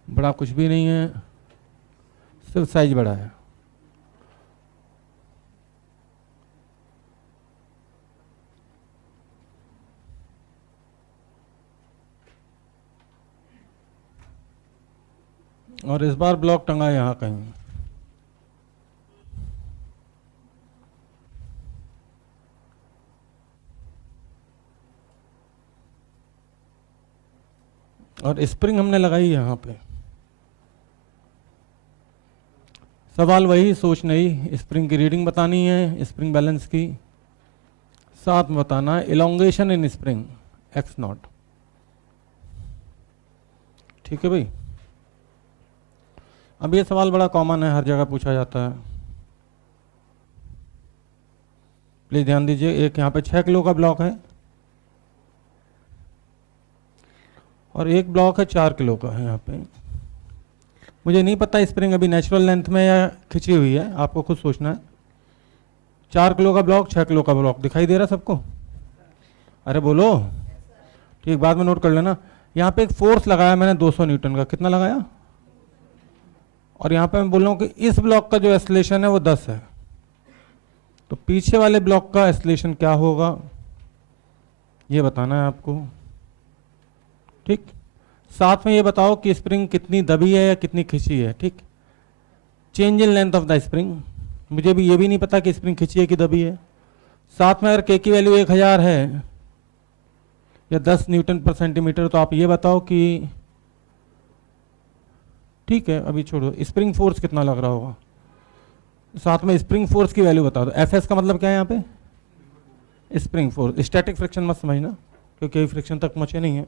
बड़ा कुछ भी नहीं है, सिर्फ साइज बड़ा है। और इस बार ब्लॉक टंगा है यहाँ कहीं। और स्प्रिंग हमने लगाई यहाँ पे। सवाल वही, सोच नहीं, स्प्रिंग की रीडिंग बतानी है, स्प्रिंग बैलेंस की, साथ में बताना है इलोंगेशन इन स्प्रिंग x0, ठीक है भाई? अब ये सवाल बड़ा कॉमन है, हर जगह पूछा जाता है, प्लीज ध्यान दीजिए। एक यहाँ पे 6 किलो का ब्लॉक है और एक ब्लॉक है 4 किलो का है यहाँ पे। मुझे नहीं पता स्प्रिंग अभी नेचुरल लेंथ में या खिंची हुई है, आपको खुद सोचना है। 4 किलो का ब्लॉक, 6 किलो का ब्लॉक, दिखाई दे रहा सबको? अरे बोलो। ठीक, बाद में नोट कर लेना। यहाँ पे एक फोर्स लगाया मैंने 200 न्यूटन का, कितना लगाया? और यहाँ पे मैं बोल रहा हूँ कि इस ब्लॉक का जो एक्सेलरेशन है वो 10 है, तो पीछे वाले ब्लॉक का एक्सेलरेशन क्या होगा ये बताना है आपको। ठीक, साथ में ये बताओ कि स्प्रिंग कितनी दबी है या कितनी खिंची है। ठीक, change in length of the spring, मुझे भी ये भी नहीं पता कि स्प्रिंग खिंची है कि दबी है। साथ में अगर के की वैल्यू 1000 है या 10 न्यूटन पर सेंटीमीटर, तो आप ये बताओ कि, ठीक है अभी छोड़ो, स्प्रिंग फोर्स कितना लग रहा होगा। साथ में स्प्रिंग फोर्स की वैल्यू बता दो। एफ एस का मतलब क्या है यहाँ पे? Spring force. स्टैटिक फ्रिक्शन मत समझना, क्योंकि फ्रिक्शन तक पहुंचे नहीं है।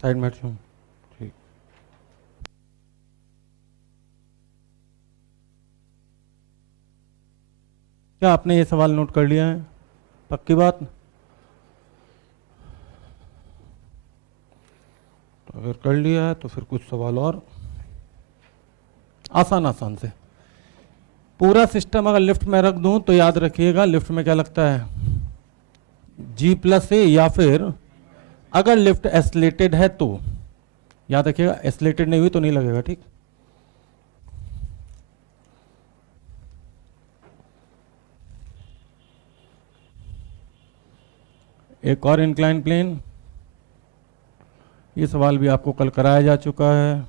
साइड में हूँ। ठीक, क्या आपने ये सवाल नोट कर लिया है? पक्की बात? तो अगर कर लिया है तो फिर कुछ सवाल और आसान आसान से। पूरा सिस्टम अगर लिफ्ट में रख दूं तो याद रखिएगा लिफ्ट में क्या लगता है? G+A, या फिर अगर लिफ्ट एस्लेटेड है तो याद रखिएगा, एस्लेटेड नहीं हुई तो नहीं लगेगा। ठीक, एक और इंक्लाइन प्लेन, ये सवाल भी आपको कल कराया जा चुका है।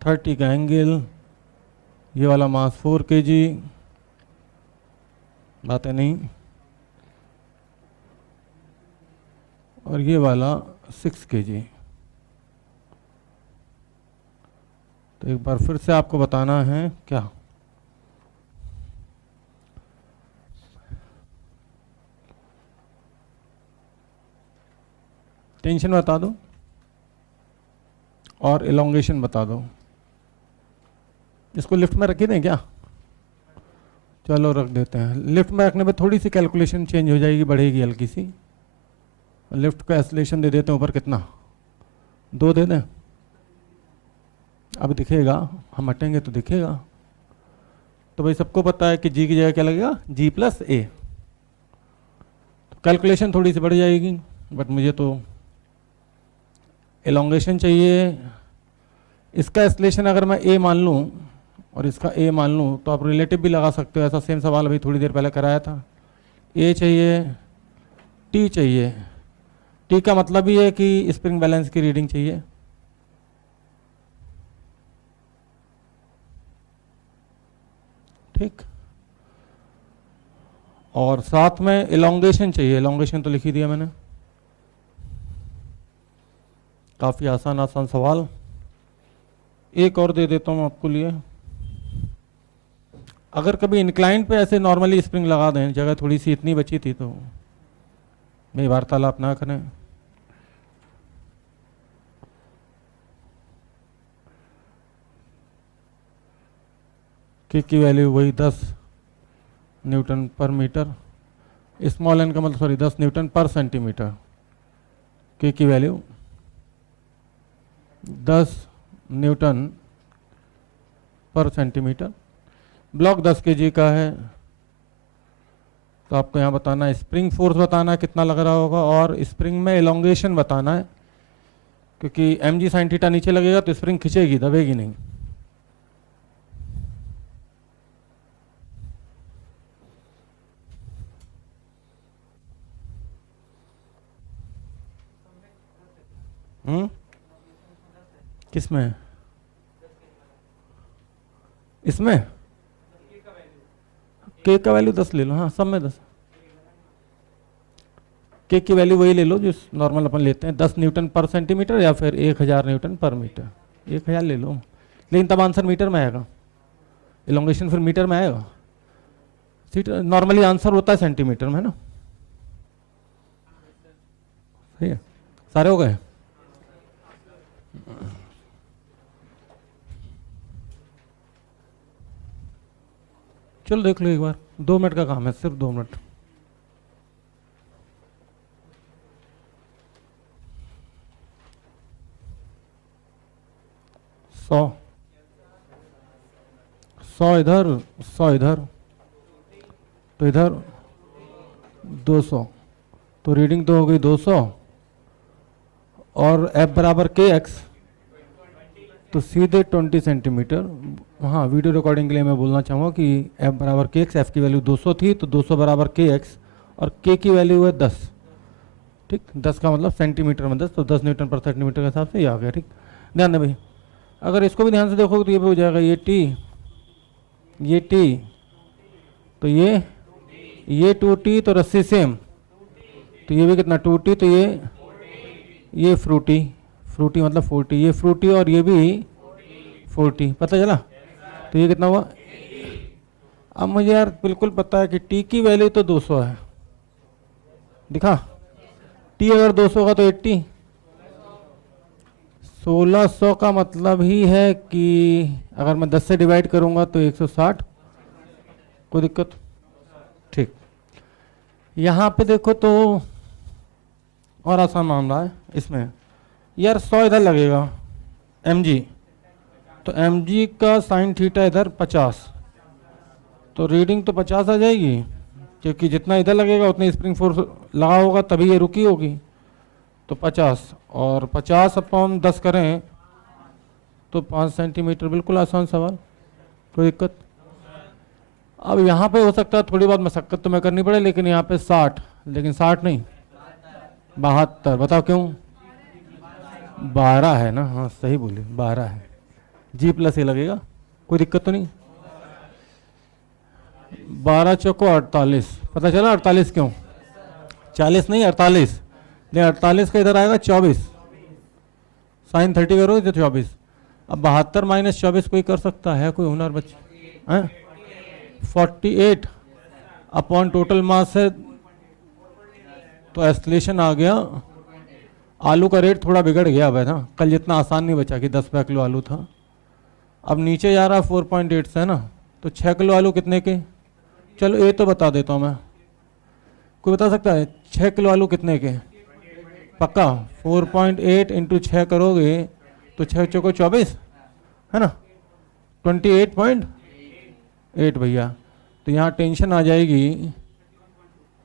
30 का एंगल, ये वाला मास 4 kg, बातें नहीं, और ये वाला 6 kg। तो एक बार फिर से आपको बताना है क्या, टेंशन बता दो और एलोंगेशन बता दो। इसको लिफ्ट में रखी दें क्या? चलो रख देते हैं। लिफ्ट में रखने पे थोड़ी सी कैलकुलेशन चेंज हो जाएगी, बढ़ेगी हल्की सी। लिफ्ट का एक्सेलरेशन दे देते हैं ऊपर, कितना? 2 दे दें। अब दिखेगा, हम हटेंगे तो दिखेगा। तो भाई सबको पता है कि जी की जगह क्या लगेगा? G+A। तो कैलकुलेशन थोड़ी सी बढ़ जाएगी, बट मुझे तो एलोंगेशन चाहिए। इसका एक्सेलरेशन अगर मैं A मान लूँ और इसका A मान लूँ तो आप रिलेटिव भी लगा सकते हो। ऐसा सेम सवाल अभी थोड़ी देर पहले कराया था। A चाहिए, T चाहिए। T का मतलब ही है कि स्प्रिंग बैलेंस की रीडिंग चाहिए। ठीक, और साथ में एलोंगेशन चाहिए। एलोंगेशन तो लिख ही दिया मैंने। काफ़ी आसान आसान सवाल। एक और दे देता हूँ आपको लिए। अगर कभी इंक्लाइन पे ऐसे नॉर्मली स्प्रिंग लगा दें, जगह थोड़ी सी इतनी बची थी, तो मैं वार्तालाप ना करें। के की वैल्यू वही 10 न्यूटन पर मीटर, स्मॉल एन का मतलब सॉरी 10 न्यूटन पर सेंटीमीटर। के की वैल्यू 10 न्यूटन पर सेंटीमीटर। ब्लॉक 10 kg का है, तो आपको यहाँ बताना है स्प्रिंग फोर्स बताना है कितना लग रहा होगा, और स्प्रिंग में एलोंगेशन बताना है, क्योंकि mg sin थीटा नीचे लगेगा तो स्प्रिंग खिंचेगी, दबेगी नहीं। किसमें? इसमें के का वैल्यू 10 ले लो। हाँ, सब में 10। के की वैल्यू वही ले लो जो नॉर्मल अपन लेते हैं, 10 न्यूटन पर सेंटीमीटर या फिर 1000 न्यूटन पर मीटर। 1000 ले लो, लेकिन तब आंसर मीटर में आएगा। एलोंगेशन फिर मीटर में आएगा। नॉर्मली आंसर होता है सेंटीमीटर में, है ना? सही है, सारे हो गए। चलो देख लो एक बार, 2 मिनट का काम है, सिर्फ 2 मिनट। सौ, 100 इधर, 100 इधर, तो इधर 200, तो रीडिंग तो हो गई 200, और F बराबर के एक्स, तो सीधे 20 सेंटीमीटर। हाँ, वीडियो रिकॉर्डिंग के लिए मैं बोलना चाहूँगा कि F बराबर के एक्स, एफ की वैल्यू 200 थी, तो 200 बराबर के एक्स, और के की वैल्यू है 10। ठीक, 10 का मतलब सेंटीमीटर में 10, तो 10 न्यूटन पर सेंटीमीटर के हिसाब से ये आ गया। ठीक, ध्यान दें भाई, अगर इसको भी ध्यान से देखोगे तो ये भी हो जाएगा, ये टी, ये टी, तो ये 2t, तो रस्सी सेम, तो ये भी कितना 2t, तो ये फ्रूटी, फ्रूटी मतलब 40, ये फ्रूटी और ये भी 40, पता चला? तो ये कितना हुआ? अब मुझे यार बिल्कुल पता है कि t की वैल्यू तो 200 है, दिखा, t अगर 200 होगा तो 80, 1600 का मतलब ही है कि अगर मैं 10 से डिवाइड करूंगा तो 160, कोई दिक्कत? ठीक, यहाँ पे देखो तो और आसान मामला है इसमें, यार 100 इधर लगेगा mg, तो mg का साइन थीटा इधर 50, तो रीडिंग तो 50 आ जाएगी, क्योंकि जितना इधर लगेगा उतनी स्प्रिंग फोर्स लगा होगा तभी ये रुकी होगी, तो 50, और 50 अपॉन 10 करें तो 5 सेंटीमीटर, बिल्कुल आसान सवाल, कोई दिक्कत? अब यहाँ पे हो सकता है थोड़ी बहुत मशक्कत तो मैं करनी पड़े, लेकिन यहाँ पे 60, लेकिन 60 नहीं 72, बताओ क्यों? 12 है ना, हाँ सही बोली, 12 है, जी प्लस ये लगेगा, कोई दिक्कत तो नहीं? 12 चौको 48, पता चला 48 क्यों? 40 नहीं 48, लेकिन 48 का इधर आएगा 24, साइन 30 करोगे तो 24। अब 72 माइनस 24 कोई कर सकता है? कोई हुनर बच्चे हैं? 48 अपॉन टोटल मास है, तो एस्केलेशन आ गया, आलू का रेट थोड़ा बिगड़ गया अब है ना, कल जितना आसान नहीं बचा कि 10 रुपये किलो आलू था, अब नीचे जा रहा है 4.8 से है ना, तो 6 किलो आलू कितने के? चलो ये तो बता देता हूँ मैं, कोई बता सकता है 6 किलो आलू कितने के? पक्का? 4.8 इंटू 6 करोगे तो 6 चौको 24 है ना, 28.8 भैया, तो यहाँ टेंशन आ जाएगी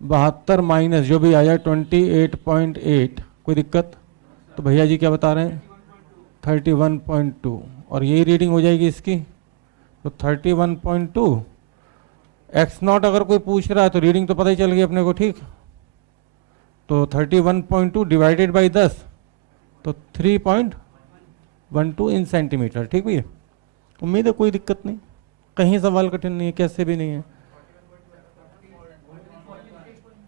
72 माइनस जो भी आ जाए 28.8, कोई दिक्कत? तो भैया जी क्या बता रहे हैं? 31.2, और यही रीडिंग हो जाएगी इसकी, तो 31.2, एक्स नॉट अगर कोई पूछ रहा है तो रीडिंग तो पता ही चल गई अपने को। ठीक, तो 31.2 डिवाइडेड बाई 10, तो 3.12 इन सेंटीमीटर। ठीक भैया, उम्मीद है कोई दिक्कत नहीं, कहीं सवाल कठिन नहीं है, कैसे भी नहीं है।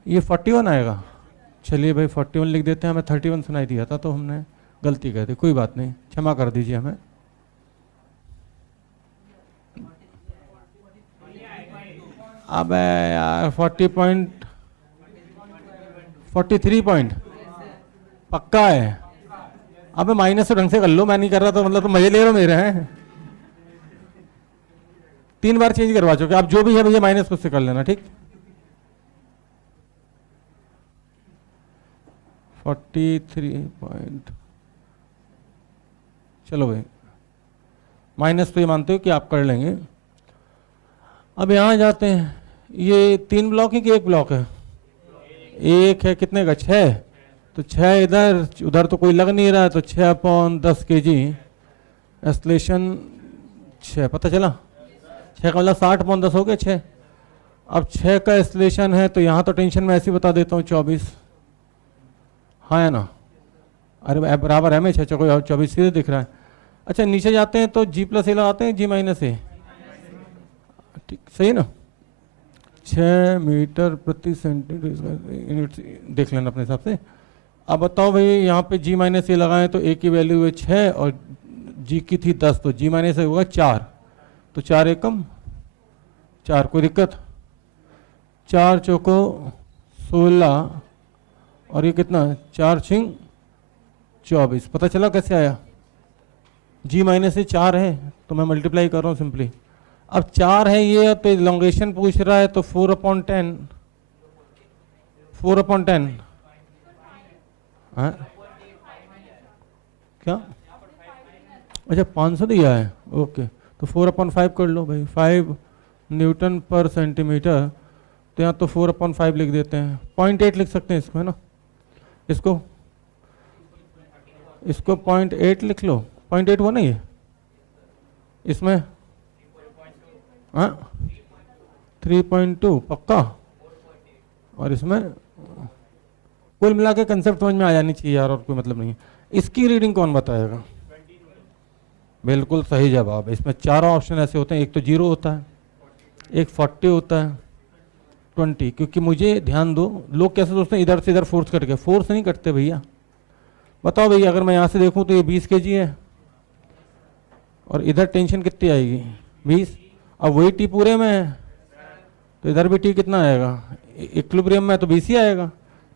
ये 41 आएगा, चलिए भाई 41 लिख देते हैं, हमें 31 सुनाई दिया था तो हमने गलती कर दी, कोई बात नहीं, क्षमा कर दीजिए हमें। अब यार 43 पॉइंट पक्का है, अब माइनस से ढंग से कर लो, मैं नहीं कर रहा तो मतलब तो मजे ले रहे हो मेरे हैं, 3 बार चेंज करवा चुके, आप जो भी है भैया माइनस खुद से कर लेना। ठीक, 43 पॉइंट, चलो भाई माइनस तो ये मानते हो कि आप कर लेंगे। अब यहाँ जाते हैं, ये 3 ब्लॉक है कि 1 ब्लॉक है? एक है, कितने का? 6, तो 6 इधर, उधर तो कोई लग नहीं रहा है, तो 6/10 kg एस्केलेशन 6, पता चला? 6 का मतलब 60/10 हो गया 6। अब 6 का एस्केलेशन है तो यहाँ तो टेंशन में ऐसे बता देता हूँ 24, हाँ है ना, अरे बराबर है, मैं 6 चौको 24 सीधे दिख रहा है। अच्छा नीचे जाते हैं तो G प्लस ए लगाते हैं, G माइनस ए, ठीक सही ना, 6 मीटर प्रति सेंटीमीटर यूनिट देख लेना अपने हिसाब से। अब बताओ भाई यहाँ पे G माइनस ए लगाएं तो ए की वैल्यू है 6 और G की थी 10, तो G माइनस ए होगा 4, तो 4 एकम 4, कोई दिक्कत? 4 चौको 16 और ये कितना? 4 छिंग 24, पता चला कैसे आया? G माइनस से 4 है तो मैं मल्टीप्लाई कर रहा हूँ सिंपली। अब 4 है ये, तो इलोंगेशन पूछ रहा है, तो 4/10, 4/10 हाँ क्या, अच्छा 500 दिया है, ओके, तो 4/5 कर लो भाई, 5 न्यूटन पर सेंटीमीटर, तो यहाँ तो 4/5 लिख देते हैं, 0.8 लिख सकते हैं इसको, है ना, इसको 0.8 लिख लो, 0.8 हुआ ना ये, इसमें हाँ 3.2 पक्का, और इसमें कुल मिला के कंसेप्ट समझ में आ जानी चाहिए यार, और कोई मतलब नहीं है। इसकी रीडिंग कौन बताएगा? बिल्कुल सही जवाब। इसमें चारों ऑप्शन ऐसे होते हैं, एक तो 0 होता है, एक 40 होता है, 20, क्योंकि मुझे ध्यान दो, लोग कैसे सोचते हैं इधर से इधर फोर्स कट गए, फोर्स नहीं कटते भैया। बताओ भैया, अगर मैं यहाँ से देखूँ तो ये 20 kg है, और इधर टेंशन कितनी आएगी 20, अब वही टी पूरे में है, तो इधर भी टी कितना आएगा, इक्विलिब्रियम में तो 20 ही आएगा,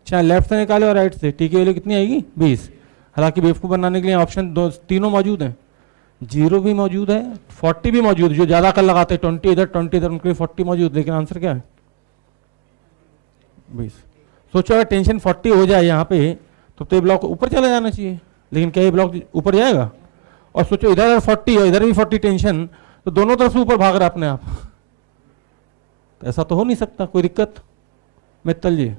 चाहे लेफ्ट से निकाले और राइट से, टी की वैल्यू कितनी आएगी 20। हालांकि बेवकूफ़ बनाने के लिए ऑप्शन तीनों मौजूद हैं, 0 भी मौजूद है, 40 भी मौजूद है, जो ज़्यादा कर लगाते हैं 20 इधर 20 इधर, उनके लिए 40 मौजूद, लेकिन आंसर क्या है 20। सोचो अगर टेंशन 40 हो जाए यहाँ पे, तो ये ब्लॉक ऊपर चला जाना चाहिए, लेकिन क्या ये ब्लॉक ऊपर जाएगा? और सोचो इधर 40 और इधर भी 40 टेंशन, तो दोनों तरफ से ऊपर भाग रहा है अपने आप, तो ऐसा तो हो नहीं सकता। कोई दिक्कत मित्तल जी?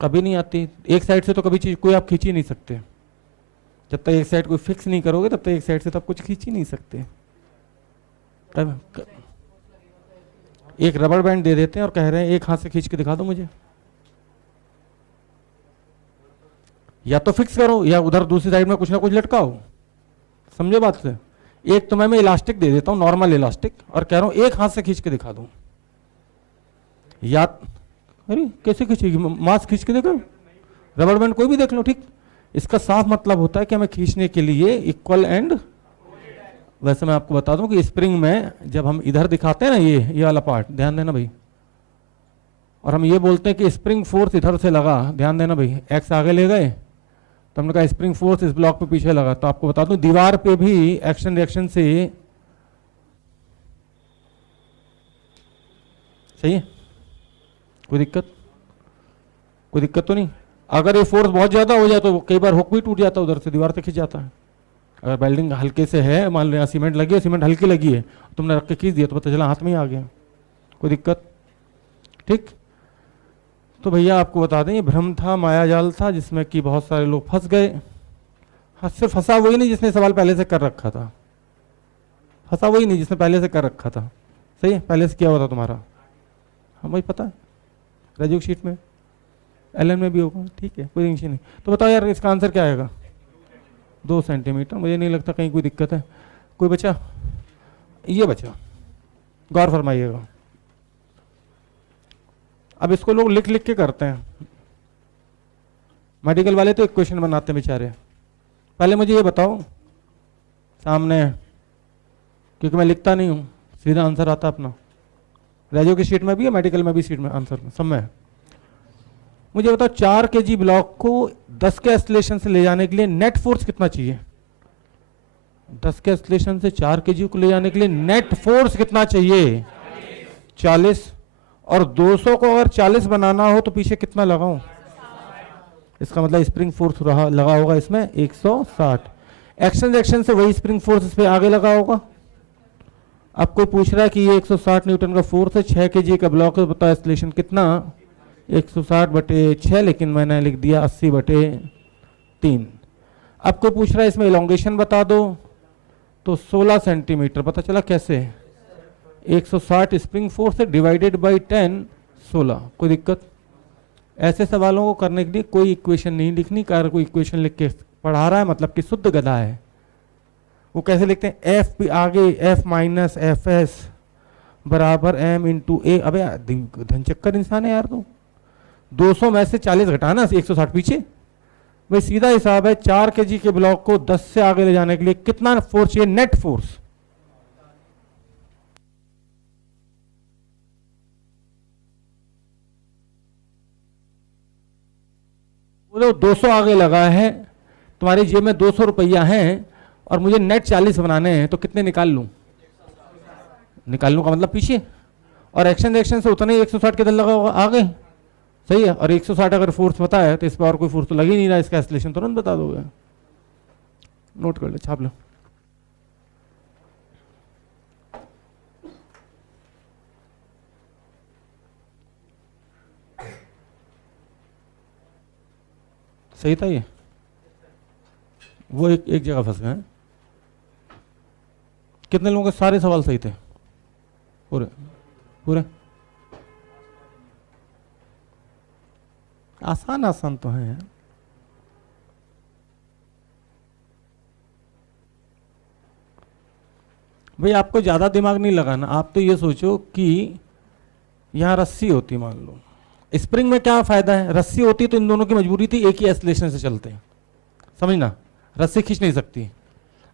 कभी नहीं आती, एक साइड से तो कभी चीज कोई आप खींच ही नहीं सकते, जब तक एक साइड कोई फिक्स नहीं करोगे तब तक एक साइड से तब कुछ खींच ही नहीं सकते। एक रबर बैंड दे देते हैं और कह रहे हैं एक हाथ से खींच के दिखा दो मुझे, या तो फिक्स करो या उधर दूसरी साइड में कुछ ना कुछ लटकाओ, समझो बात से। एक तो मैं इलास्टिक दे देता हूं, नॉर्मल इलास्टिक, और कह रहा हूं एक हाथ से खींच के दिखा दूं, या अरे कैसे खींचेगी, मास्क खींच के देखो, रबर बैंड कोई भी देख लो, ठीक। इसका साफ मतलब होता है कि हमें खींचने के लिए इक्वल एंड, वैसे मैं आपको बता दूं कि स्प्रिंग में जब हम इधर दिखाते हैं ना, ये वाला पार्ट ध्यान देना भाई, और हम ये बोलते हैं कि स्प्रिंग फोर्स इधर से लगा, ध्यान देना भाई, एक्स आगे ले गए तो हमने कहा स्प्रिंग फोर्स इस ब्लॉक पे पीछे लगा, तो आपको बता दूं दीवार पे भी एक्शन रिएक्शन से, सही है, कोई दिक्कत तो नहीं। अगर ये फोर्स बहुत ज्यादा हो जाए तो कई बार हुक भी टूट जाता है, उधर से दीवार तक खींच जाता है। अगर वेल्डिंग हल्के से है, मान लो सीमेंट लगी है, सीमेंट हल्की लगी है, तुमने रख के खींच दिया तो पता चला हाथ में ही आ गया, कोई दिक्कत, ठीक। तो भैया आपको बता दें ये भ्रम था, मायाजाल था, जिसमें कि बहुत सारे लोग फंस गए। हाँ, सिर्फ फंसा वही नहीं जिसने सवाल पहले से कर रखा था, फंसा वही नहीं जिसने पहले से कर रखा था, सही है, पहले से किया हुआ था तुम्हारा, हाँ भाई पता है, रेज्यूम शीट में एलएन में भी होगा, ठीक है, कोई टेंशन नहीं। तो बताओ यार इसका आंसर क्या आएगा? 2 सेंटीमीटर, मुझे नहीं लगता कहीं कोई दिक्कत है। कोई बचा? ये बचा, गौर फरमाइएगा। अब इसको लोग लिख लिख के करते हैं, मेडिकल वाले तो इक्वेशन बनाते हैं बेचारे। पहले मुझे ये बताओ सामने, क्योंकि मैं लिखता नहीं हूँ, सीधा आंसर आता अपना, रेजो की शीट में भी है, मेडिकल में भी शीट में आंसर में सब में। मुझे बताओ 4 kg ब्लॉक को 10 के एक्सेलरेशन से ले जाने के लिए नेट फोर्स कितना चाहिए? 10 के एक्सेलरेशन से 4 kg को ले जाने के लिए नेट फोर्स कितना चाहिए? 40। और 200 को अगर 40 बनाना हो तो पीछे कितना लगाऊं? इसका मतलब स्प्रिंग फोर्स लगा होगा इसमें 160। एक्शन रिएक्शन से वही स्प्रिंग फोर्स इस पे आगे लगा होगा। अब कोई पूछ रहा है कि ये 160 न्यूटन का फोर्स है, 6 kg का ब्लॉक है, बताओ एक्सेलरेशन कितना? 160/6, लेकिन मैंने लिख दिया 80/3। अब कोई पूछ रहा है इसमें इलोंगेशन बता दो, तो 16 सेंटीमीटर, पता चला कैसे? 160 स्प्रिंग फोर्स है डिवाइडेड बाई 10, 16। कोई दिक्कत? ऐसे सवालों को करने के लिए कोई इक्वेशन नहीं लिखनी, कार कोई इक्वेशन लिख के पढ़ा रहा है मतलब कि शुद्ध गधा है। वो कैसे लिखते हैं? एफ आगे एफ माइनस एफ एस बराबर एम इंटू ए। अबे धनचक्कर इंसान है यार तू, 200 में से 40 घटाना, 160 पीछे। भाई सीधा हिसाब है, 4 kg के ब्लॉक को 10 से आगे ले जाने के लिए कितना फोर्स चाहिए? Net force. बोलो 200 आगे लगा है, तुम्हारी जेब में 200 रुपया है, और मुझे नेट 40 बनाने हैं, तो कितने निकाल लूँ? निकालने का मतलब पीछे, और एक्शन रिएक्शन से उतना ही 160 किधर लगा होगा? आगे। सही है। और 160 अगर फोर्स पता है तो इस पर और कोई फोर्स तो लग ही नहीं रहा, इसका एक्सेलरेशन तुरंत बता दोगे। नोट कर लो, छाप लो। सही था ये? वो एक जगह फंस गए। कितने लोगों के सारे सवाल सही थे? पूरे पूरे? आसान आसान तो है यार। भाई आपको ज्यादा दिमाग नहीं लगाना, आप तो ये सोचो कि यहां रस्सी होती, मान लो स्प्रिंग में क्या फायदा है? रस्सी होती तो इन दोनों की मजबूरी थी एक ही एक्सेलरेशन से चलते हैं, समझना, रस्सी खींच नहीं सकती।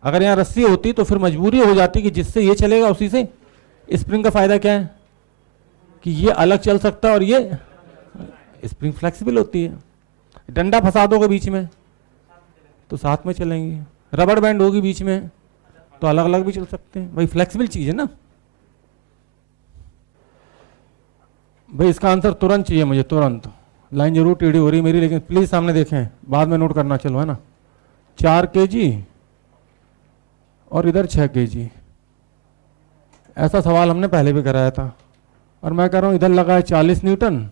अगर यहाँ रस्सी होती तो फिर मजबूरी हो जाती कि जिससे ये चलेगा उसी से। स्प्रिंग का फायदा क्या है? कि ये अलग चल सकता है और ये स्प्रिंग फ्लेक्सिबल होती है। डंडा फंसा दोगे बीच में तो साथ में चलेंगे, रबड़ बैंड होगी बीच में तो अलग अलग भी चल सकते हैं। भाई फ्लेक्सिबल चीज है ना। भाई इसका आंसर तुरंत चाहिए मुझे, तुरंत। लाइन जरूर टेढ़ी हो रही मेरी, लेकिन प्लीज सामने देखें, बाद में नोट करना। चलो, है ना। 4 kg और इधर 6 kg। ऐसा सवाल हमने पहले भी कराया था। और मैं कह रहा हूं इधर लगा है 40 न्यूटन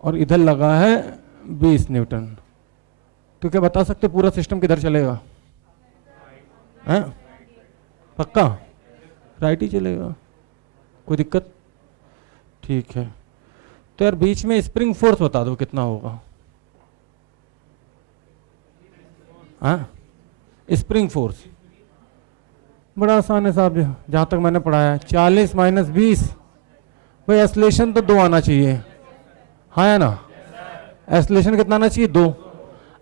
और इधर लगा है 20 न्यूटन। तो क्या बता सकते पूरा सिस्टम किधर चलेगा? हैं? पक्का राइट ही चलेगा, कोई दिक्कत? ठीक है। तो यार बीच में स्प्रिंग फोर्स बता दो कितना होगा। हाँ, स्प्रिंग फोर्स बड़ा आसान है साहब, जहां तक मैंने पढ़ाया है। 40 - 20। भाई एक्सेलरेशन तो 2 आना चाहिए, हाँ है ना। एक्सेलरेशन कितना आना चाहिए? 2।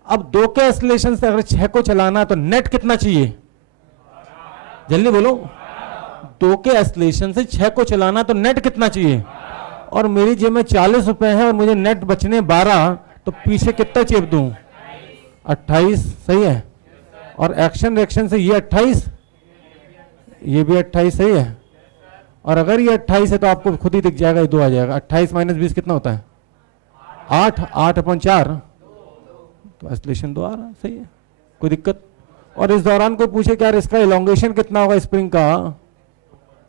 अब 2 के एक्सेलरेशन से अगर 6 को चलाना है तो नेट कितना चाहिए? जल्दी बोलो। 2 के एक्सेलरेशन से 6 को चलाना तो नेट कितना चाहिए? और मेरी जेब में 40 रुपए है और मुझे नेट बचने 12, तो पीछे कितना चेप दूं? 28। सही है। और एक्शन रिएक्शन से ये 28, ये भी 28। सही है। और अगर ये 28 है तो आपको खुद ही दिख जाएगा, ये 2 आ जाएगा। 28 - 20 कितना होता है? 8। 8/4, तो एक्सेलरेशन 2 आ रहा है। सही है, कोई दिक्कत? और इस दौरान कोई पूछे कि यार इसका इलोंगेशन कितना होगा स्प्रिंग का,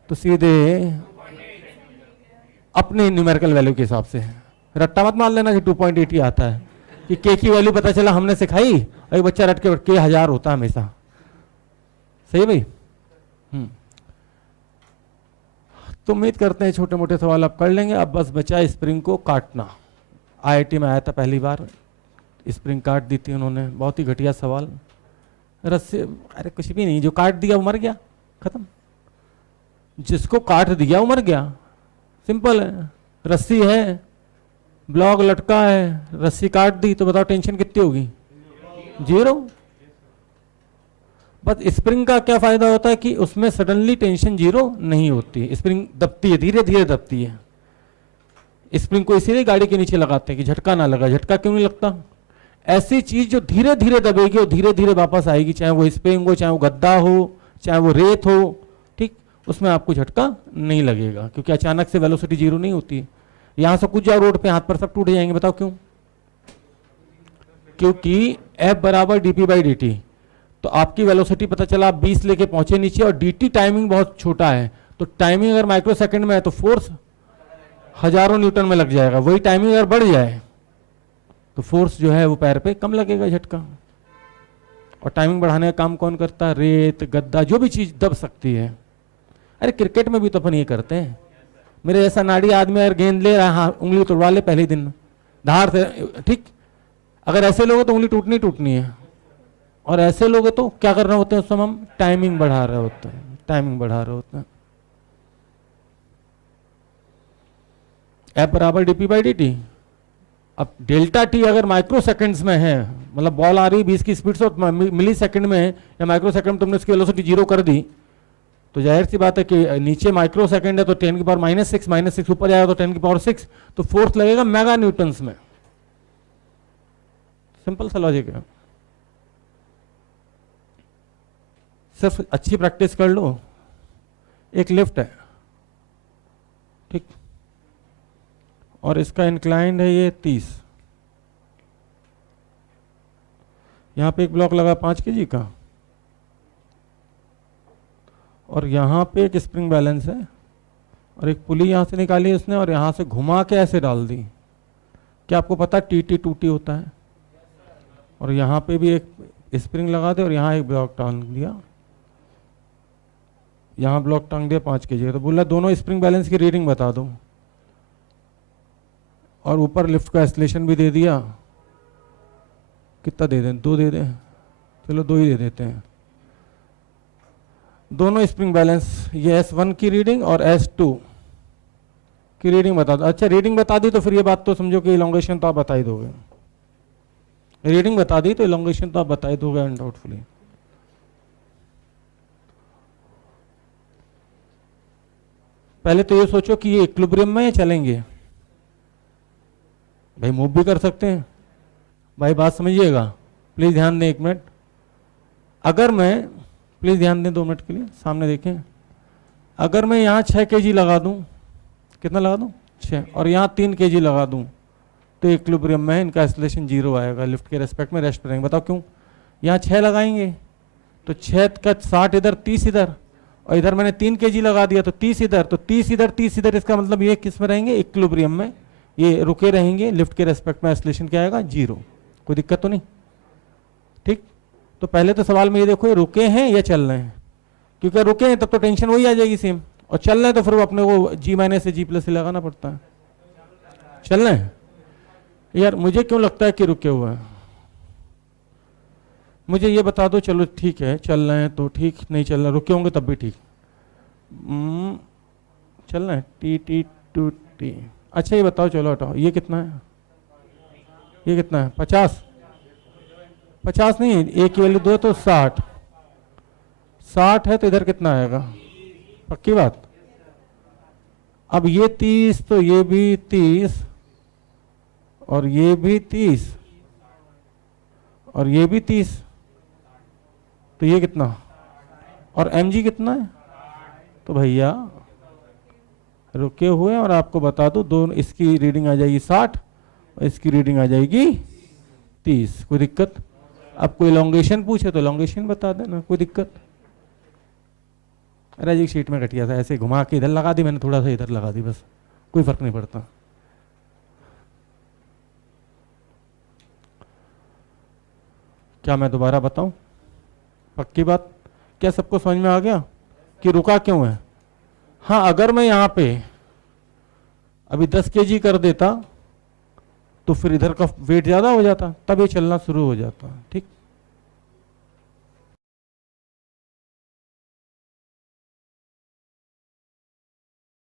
तो सीधे अपने न्यूमेरिकल वैल्यू के हिसाब से। रट्टा मत मान लेना कि 2.80 आता है, कि के की वैल्यू पता चला हमने सिखाई और बच्चा रट के 1000 होता है हमेशा। सही है भाई। तो उम्मीद करते हैं छोटे मोटे सवाल आप कर लेंगे। अब बस बचा स्प्रिंग को काटना। IIT में आया था पहली बार, स्प्रिंग काट दी थी उन्होंने, बहुत ही घटिया सवाल। रस्सी, अरे कुछ भी नहीं, जो काट दिया वो मर गया, खत्म। जिसको काट दिया वो मर गया, सिंपल है। रस्सी है, ब्लॉक लटका है, रस्सी काट दी, तो बताओ टेंशन कितनी होगी? 0। बस स्प्रिंग का क्या फायदा होता है कि उसमें सडनली टेंशन 0 नहीं होती, स्प्रिंग दबती है, धीरे धीरे दबती है। स्प्रिंग को इसीलिए गाड़ी के नीचे लगाते हैं कि झटका ना लगा। झटका क्यों नहीं लगता? ऐसी चीज जो धीरे धीरे दबेगी और धीरे धीरे वापस आएगी, चाहे वो स्प्रिंग हो, चाहे वो गद्दा हो, चाहे वो रेत हो, ठीक, उसमें आपको झटका नहीं लगेगा, क्योंकि अचानक से वेलोसिटी 0 नहीं होती। यहां से कुछ जाओ रोड पे, हाथ पर सब टूट जाएंगे। बताओ क्यों? क्योंकि F = dp/dt। तो आपकी वेलोसिटी पता चला आप 20 लेके पहुंचे नीचे, और dt टाइमिंग बहुत छोटा है, तो टाइमिंग अगर माइक्रो सेकंड में है तो फोर्स हजारों न्यूटन में लग जाएगा। वही टाइमिंग अगर बढ़ जाए तो फोर्स जो है वो पैर पे कम लगेगा, झटका। और टाइमिंग बढ़ाने का काम कौन करता है? रेत, गद्दा, जो भी चीज दब सकती है। अरे क्रिकेट में भी तो अपन ये करते हैं। मेरे जैसा नाड़ी आदमी अगर गेंद ले रहा है, हाँ, उंगली तोड़वा ले पहले दिन धार से, ठीक। अगर ऐसे लोग तो उंगली टूटनी टूटनी है, और ऐसे लोग तो क्या कर रहे होते हैं उस समय? हम टाइमिंग बढ़ा रहे होते हैं, टाइमिंग बढ़ा रहे होते हैं। F = dp/dt। अब डेल्टा टी अगर माइक्रो सेकंड्स में है, मतलब बॉल आ रही 20 की स्पीड से, मिली सेकंड में या माइक्रो सेकंड में तुमने उसकी वेलोसिटी 0 कर दी, तो जाहिर सी बात है कि नीचे माइक्रो सेकंड है तो 10⁻⁻⁶, -6 ऊपर जाएगा तो 10⁻⁶, तो फोर्स लगेगा मेगा न्यूटन्स में। सिंपल सा लॉजिक है। सिर्फ अच्छी प्रैक्टिस कर लो। एक लिफ्ट है, ठीक, और इसका इंक्लाइंड है ये 30। यहाँ पे एक ब्लॉक लगा 5 kg का, और यहाँ पे एक स्प्रिंग बैलेंस है, और एक पुली यहाँ से निकाली उसने और यहाँ से घुमा के ऐसे डाल दी। क्या आपको पता टी टूटी होता है? और यहाँ पे भी एक स्प्रिंग लगा दे और यहाँ एक ब्लॉक टांग दिया, यहाँ ब्लॉक टांग दिया 5 kg। तो बोला दोनों स्प्रिंग बैलेंस की रीडिंग बता दो, और ऊपर लिफ्ट का एस्लेशन भी दे दिया। कितना दे दें? 2 दे दें, चलो 2 ही दे देते हैं। दोनों स्प्रिंग बैलेंस, ये S1 की रीडिंग और S2 की रीडिंग बता दो। अच्छा, रीडिंग बता दी तो फिर ये बात तो समझो कि इलोंगेशन तो आप बता ही दोगे। रीडिंग बता दी तो इलोंगेशन तो आप बता ही दोगे अनडाउटफुली। पहले तो ये सोचो कि ये इक्विलिब्रियम में चलेंगे। भाई मूव भी कर सकते हैं। भाई बात समझिएगा, प्लीज ध्यान दें 1 मिनट। अगर मैं, प्लीज ध्यान दें 2 मिनट के लिए, सामने देखें। अगर मैं यहाँ 6 kg लगा दूं, कितना लगा दूं? 6, और यहाँ 3 kg लगा दूं, तो इक्विलिब्रियम में इनका एक्सेलरेशन 0 आएगा, लिफ्ट के रेस्पेक्ट में रेस्ट रहेंगे। बताओ क्यों? यहाँ 6 लगाएंगे तो 6 का 60 इधर, 30 इधर, और इधर मैंने 3 kg लगा दिया तो 30 इधर, तो 30 इधर 30 इधर। इसका मतलब ये किस में रहेंगे? इक्विलिब्रियम में, ये रुके रहेंगे। लिफ्ट के रेस्पेक्ट में एक्सेलरेशन क्या आएगा? 0। कोई दिक्कत तो नहीं? ठीक। तो पहले तो सवाल में ये देखो, ये रुके हैं या चल रहे हैं? क्योंकि रुके हैं तब तो टेंशन वही आ जाएगी सेम, और चल रहे हैं तो फिर वो अपने को G- से G+ से लगाना पड़ता है। चल रहे हैं यार, मुझे क्यों लगता है कि रुके हुए हैं? मुझे ये बता दो। चलो ठीक है, चल रहे हैं तो ठीक, नहीं चल रहे, रुके होंगे तब भी ठीक। चल रहे हैं, T. अच्छा ये बताओ, चलो हटाओ, ये कितना है? ये कितना है? 50। 50 नहीं है, एक की वैल्यू 2 तो 60। 60 है तो इधर कितना आएगा? पक्की बात। अब ये 30 तो ये भी 30, और ये भी 30, और ये भी 30, तो ये कितना? और mg कितना है? तो भैया रुके हुए, और आपको बता दो दोनों, इसकी रीडिंग आ जाएगी 60 और इसकी रीडिंग आ जाएगी 30। कोई दिक्कत? अब कोई इलोंगेशन पूछे तो इलोंगेशन बता देना, कोई दिक्कत? अरे जी शीट में घटिया था, ऐसे घुमा के इधर लगा दी मैंने, थोड़ा सा इधर लगा दी, बस, कोई फर्क नहीं पड़ता। क्या मैं दोबारा बताऊं? पक्की बात? क्या सबको समझ में आ गया कि रुका क्यों है? हाँ, अगर मैं यहाँ पे अभी 10 kg कर देता तो फिर इधर का वेट ज्यादा हो जाता, तब ये चलना शुरू हो जाता। ठीक।